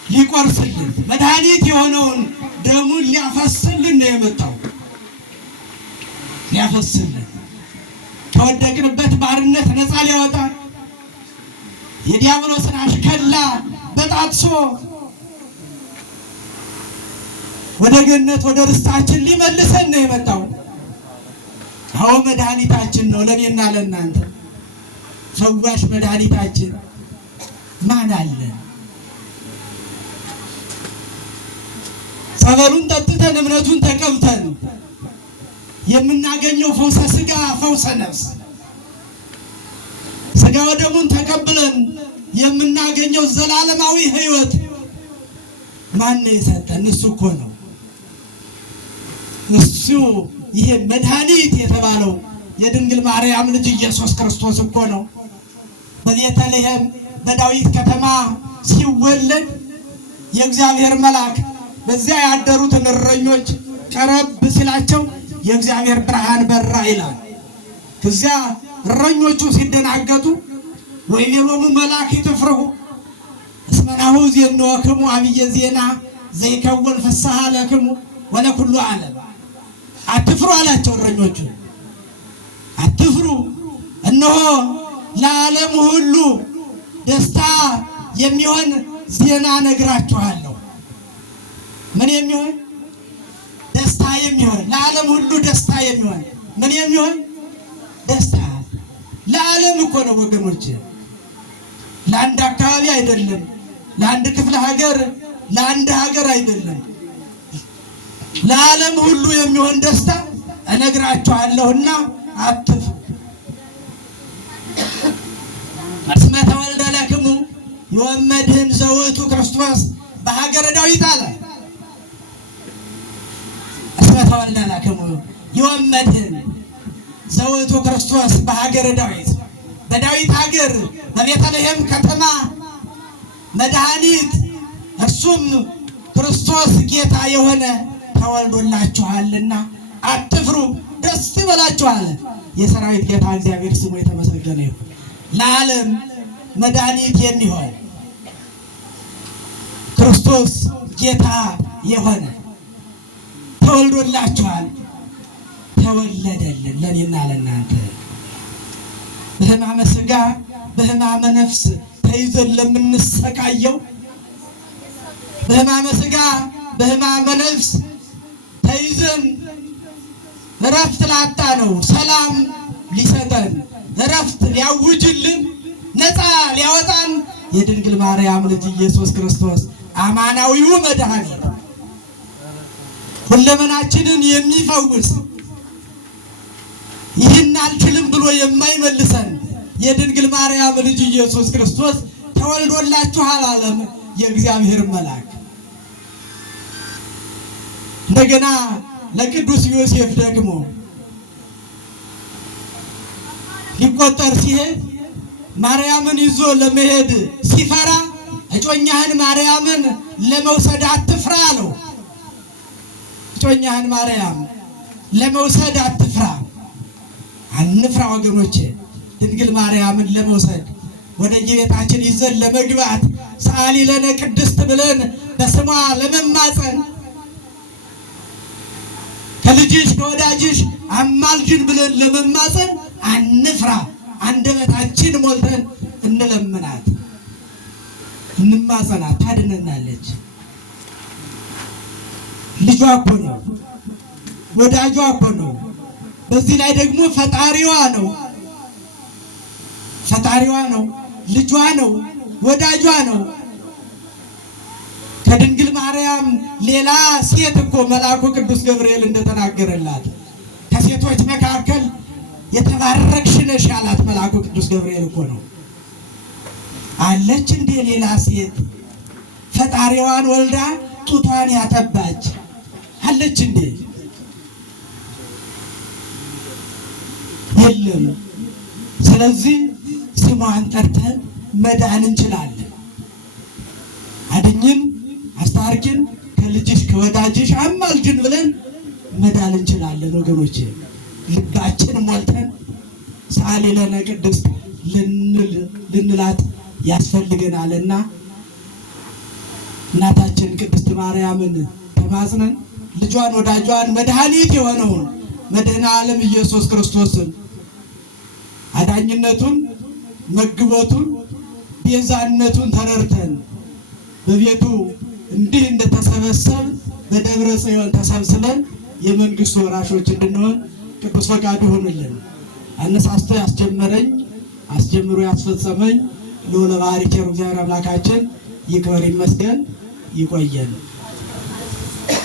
ሊቆርስልን፣ መድኃኒት የሆነውን ደሙን ሊያፈስልን ነው የመጣው። ሊያፈስልን፣ ከወደቅንበት ባርነት ነፃ ሊያወጣን፣ የዲያብሎስን አሽከላ በጣጥሶ ወደ ገነት ወደ ርስታችን ሊመልሰን ነው የመጣው። አዎ መድኃኒታችን ነው ለእኔና ለእናንተ። ፈዋሽ መድኃኒታችን ማን አለ? ጸበሉን ጠጥተን እምነቱን ተቀብተን የምናገኘው ፈውሰ ስጋ ፈውሰ ነፍስ፣ ስጋ ወደሙን ተቀብለን የምናገኘው ዘላለማዊ ሕይወት ማን ነው የሰጠን? እሱ እኮ ነው። እሱ ይሄ መድኃኒት የተባለው የድንግል ማርያም ልጅ ኢየሱስ ክርስቶስ እኮ ነው። በቤተልሔም በዳዊት ከተማ ሲወለድ የእግዚአብሔር መልአክ በዚያ ያደሩትን እረኞች ቀረብ ሲላቸው የእግዚአብሔር ብርሃን በራ ይላል። ከዚያ እረኞቹ ሲደናገጡ ወይቤሎሙ መላእክት ይፍርሁ እስመ ናሁ ዜንወክሙ አብየ ዜና ዘይከውን ፍስሐ ለክሙ ወለኩሉ ዓለም። አትፍሩ አላቸው እረኞቹ፣ አትፍሩ፣ እነሆ ለዓለም ሁሉ ደስታ የሚሆን ዜና ነግራችኋለሁ። ምን የሚሆን ደስታ የሚሆን ለዓለም ሁሉ ደስታ የሚሆን ምን የሚሆን ደስታ ለዓለም እኮ ነው ወገኖች። ለአንድ አካባቢ አይደለም፣ ለአንድ ክፍለ ሀገር፣ ለአንድ ሀገር አይደለም። ለዓለም ሁሉ የሚሆን ደስታ እነግራችኋለሁና አትፍሩ። እስመ ተወልደ ለክሙ ወመድኅን ዘውእቱ ክርስቶስ በሀገረ ዳዊት አለ። እስመ ተወልደ ለክሙ ወመድኅን ዘውእቱ ክርስቶስ በሀገረ ዳዊት፣ በዳዊት ሀገር በቤተልሔም ከተማ መድኃኒት እርሱም ክርስቶስ ጌታ የሆነ ተወልዶላችኋልና አትፍሩ፣ ደስ ይበላችኋል። የሰራዊት ጌታ እግዚአብሔር ስሙ የተመሰገነ ይሁን። ለዓለም መድኃኒት የሚሆን ክርስቶስ ጌታ የሆነ ተወልዶላችኋል፣ ተወለደልን ለእኔና ለእናንተ። በሕማመ ሥጋ በሕማመ ነፍስ ተይዘን ለምንሰቃየው፣ በሕማመ ሥጋ በሕማመ ነፍስ ተይዘን እረፍት ላጣ ነው ሰላም ሊሰጠን እረፍት ሊያውጅልን ነፃ ሊያወጣን የድንግል ማርያም ልጅ ኢየሱስ ክርስቶስ አማናዊው መድኃኒት ሁለመናችንን የሚፈውስ ይህን አልችልም ብሎ የማይመልሰን የድንግል ማርያም ልጅ ኢየሱስ ክርስቶስ ተወልዶላችኋል አለም የእግዚአብሔር መልአክ። እንደገና ለቅዱስ ዮሴፍ ደግሞ ሊቆጠር ሲሄድ ማርያምን ይዞ ለመሄድ ሲፈራ እጮኛህን ማርያምን ለመውሰድ አትፍራ አለው። እጮኛህን ማርያም ለመውሰድ አትፍራ። አንፍራ ወገኖቼ፣ ድንግል ማርያምን ለመውሰድ ወደ ቤታችን ይዘን ለመግባት ሰአሊ ለነ ቅድስት ብለን በስሟ ለመማፀን ከልጅሽ ከወዳጅሽ አማልጅን ብለን ለመማፀን አንፍራ። አንደበታችን ሞልተን እንለምናት፣ እንማፀናት፣ ታድነናለች። ልጇ እኮ ነው፣ ወዳጇ እኮ ነው። በዚህ ላይ ደግሞ ፈጣሪዋ ነው፣ ፈጣሪዋ ነው፣ ልጇ ነው፣ ወዳጇ ነው። ከድንግል ማርያም ሌላ ሴት እኮ መልአኩ ቅዱስ ገብርኤል እንደተናገረላት ከሴቶች መካከል የተባረክሽ ነሽ ያላት መልአኩ ቅዱስ ገብርኤል እኮ ነው። አለች እንዴ ሌላ ሴት ፈጣሪዋን ወልዳ ጡቷን ያጠባች አለች እንዴ? የለም። ስለዚህ ስሟን ጠርተን መዳን እንችላለን። አድኝን፣ አስታርቂን፣ ከልጅሽ ከወዳጅሽ አማልጅን ብለን መዳን እንችላለን ወገኖቼ። ልባችን ሞልተን ሰአሊ ለነ ቅድስት ልንላት ያስፈልገናልና እናታችን ቅድስት ማርያምን ተማጽነን ልጇን ወዳጇን መድኃኒት የሆነውን መድኃኔ ዓለም ኢየሱስ ክርስቶስን አዳኝነቱን፣ መግቦቱን፣ ቤዛነቱን ተረድተን በቤቱ እንዲህ እንደተሰበሰብ በደብረ ጽዮን ተሰብስበን የመንግስቱ ወራሾች እንድንሆን ቅዱስ ፈቃዱ ይሁንልን። አነሳስቶ ያስጀመረኝ አስጀምሮ ያስፈጸመኝ ልዑለ ባሕርይ ቸሩ እግዚአብሔር አምላካችን ይክበር ይመስገን። ይቆየን።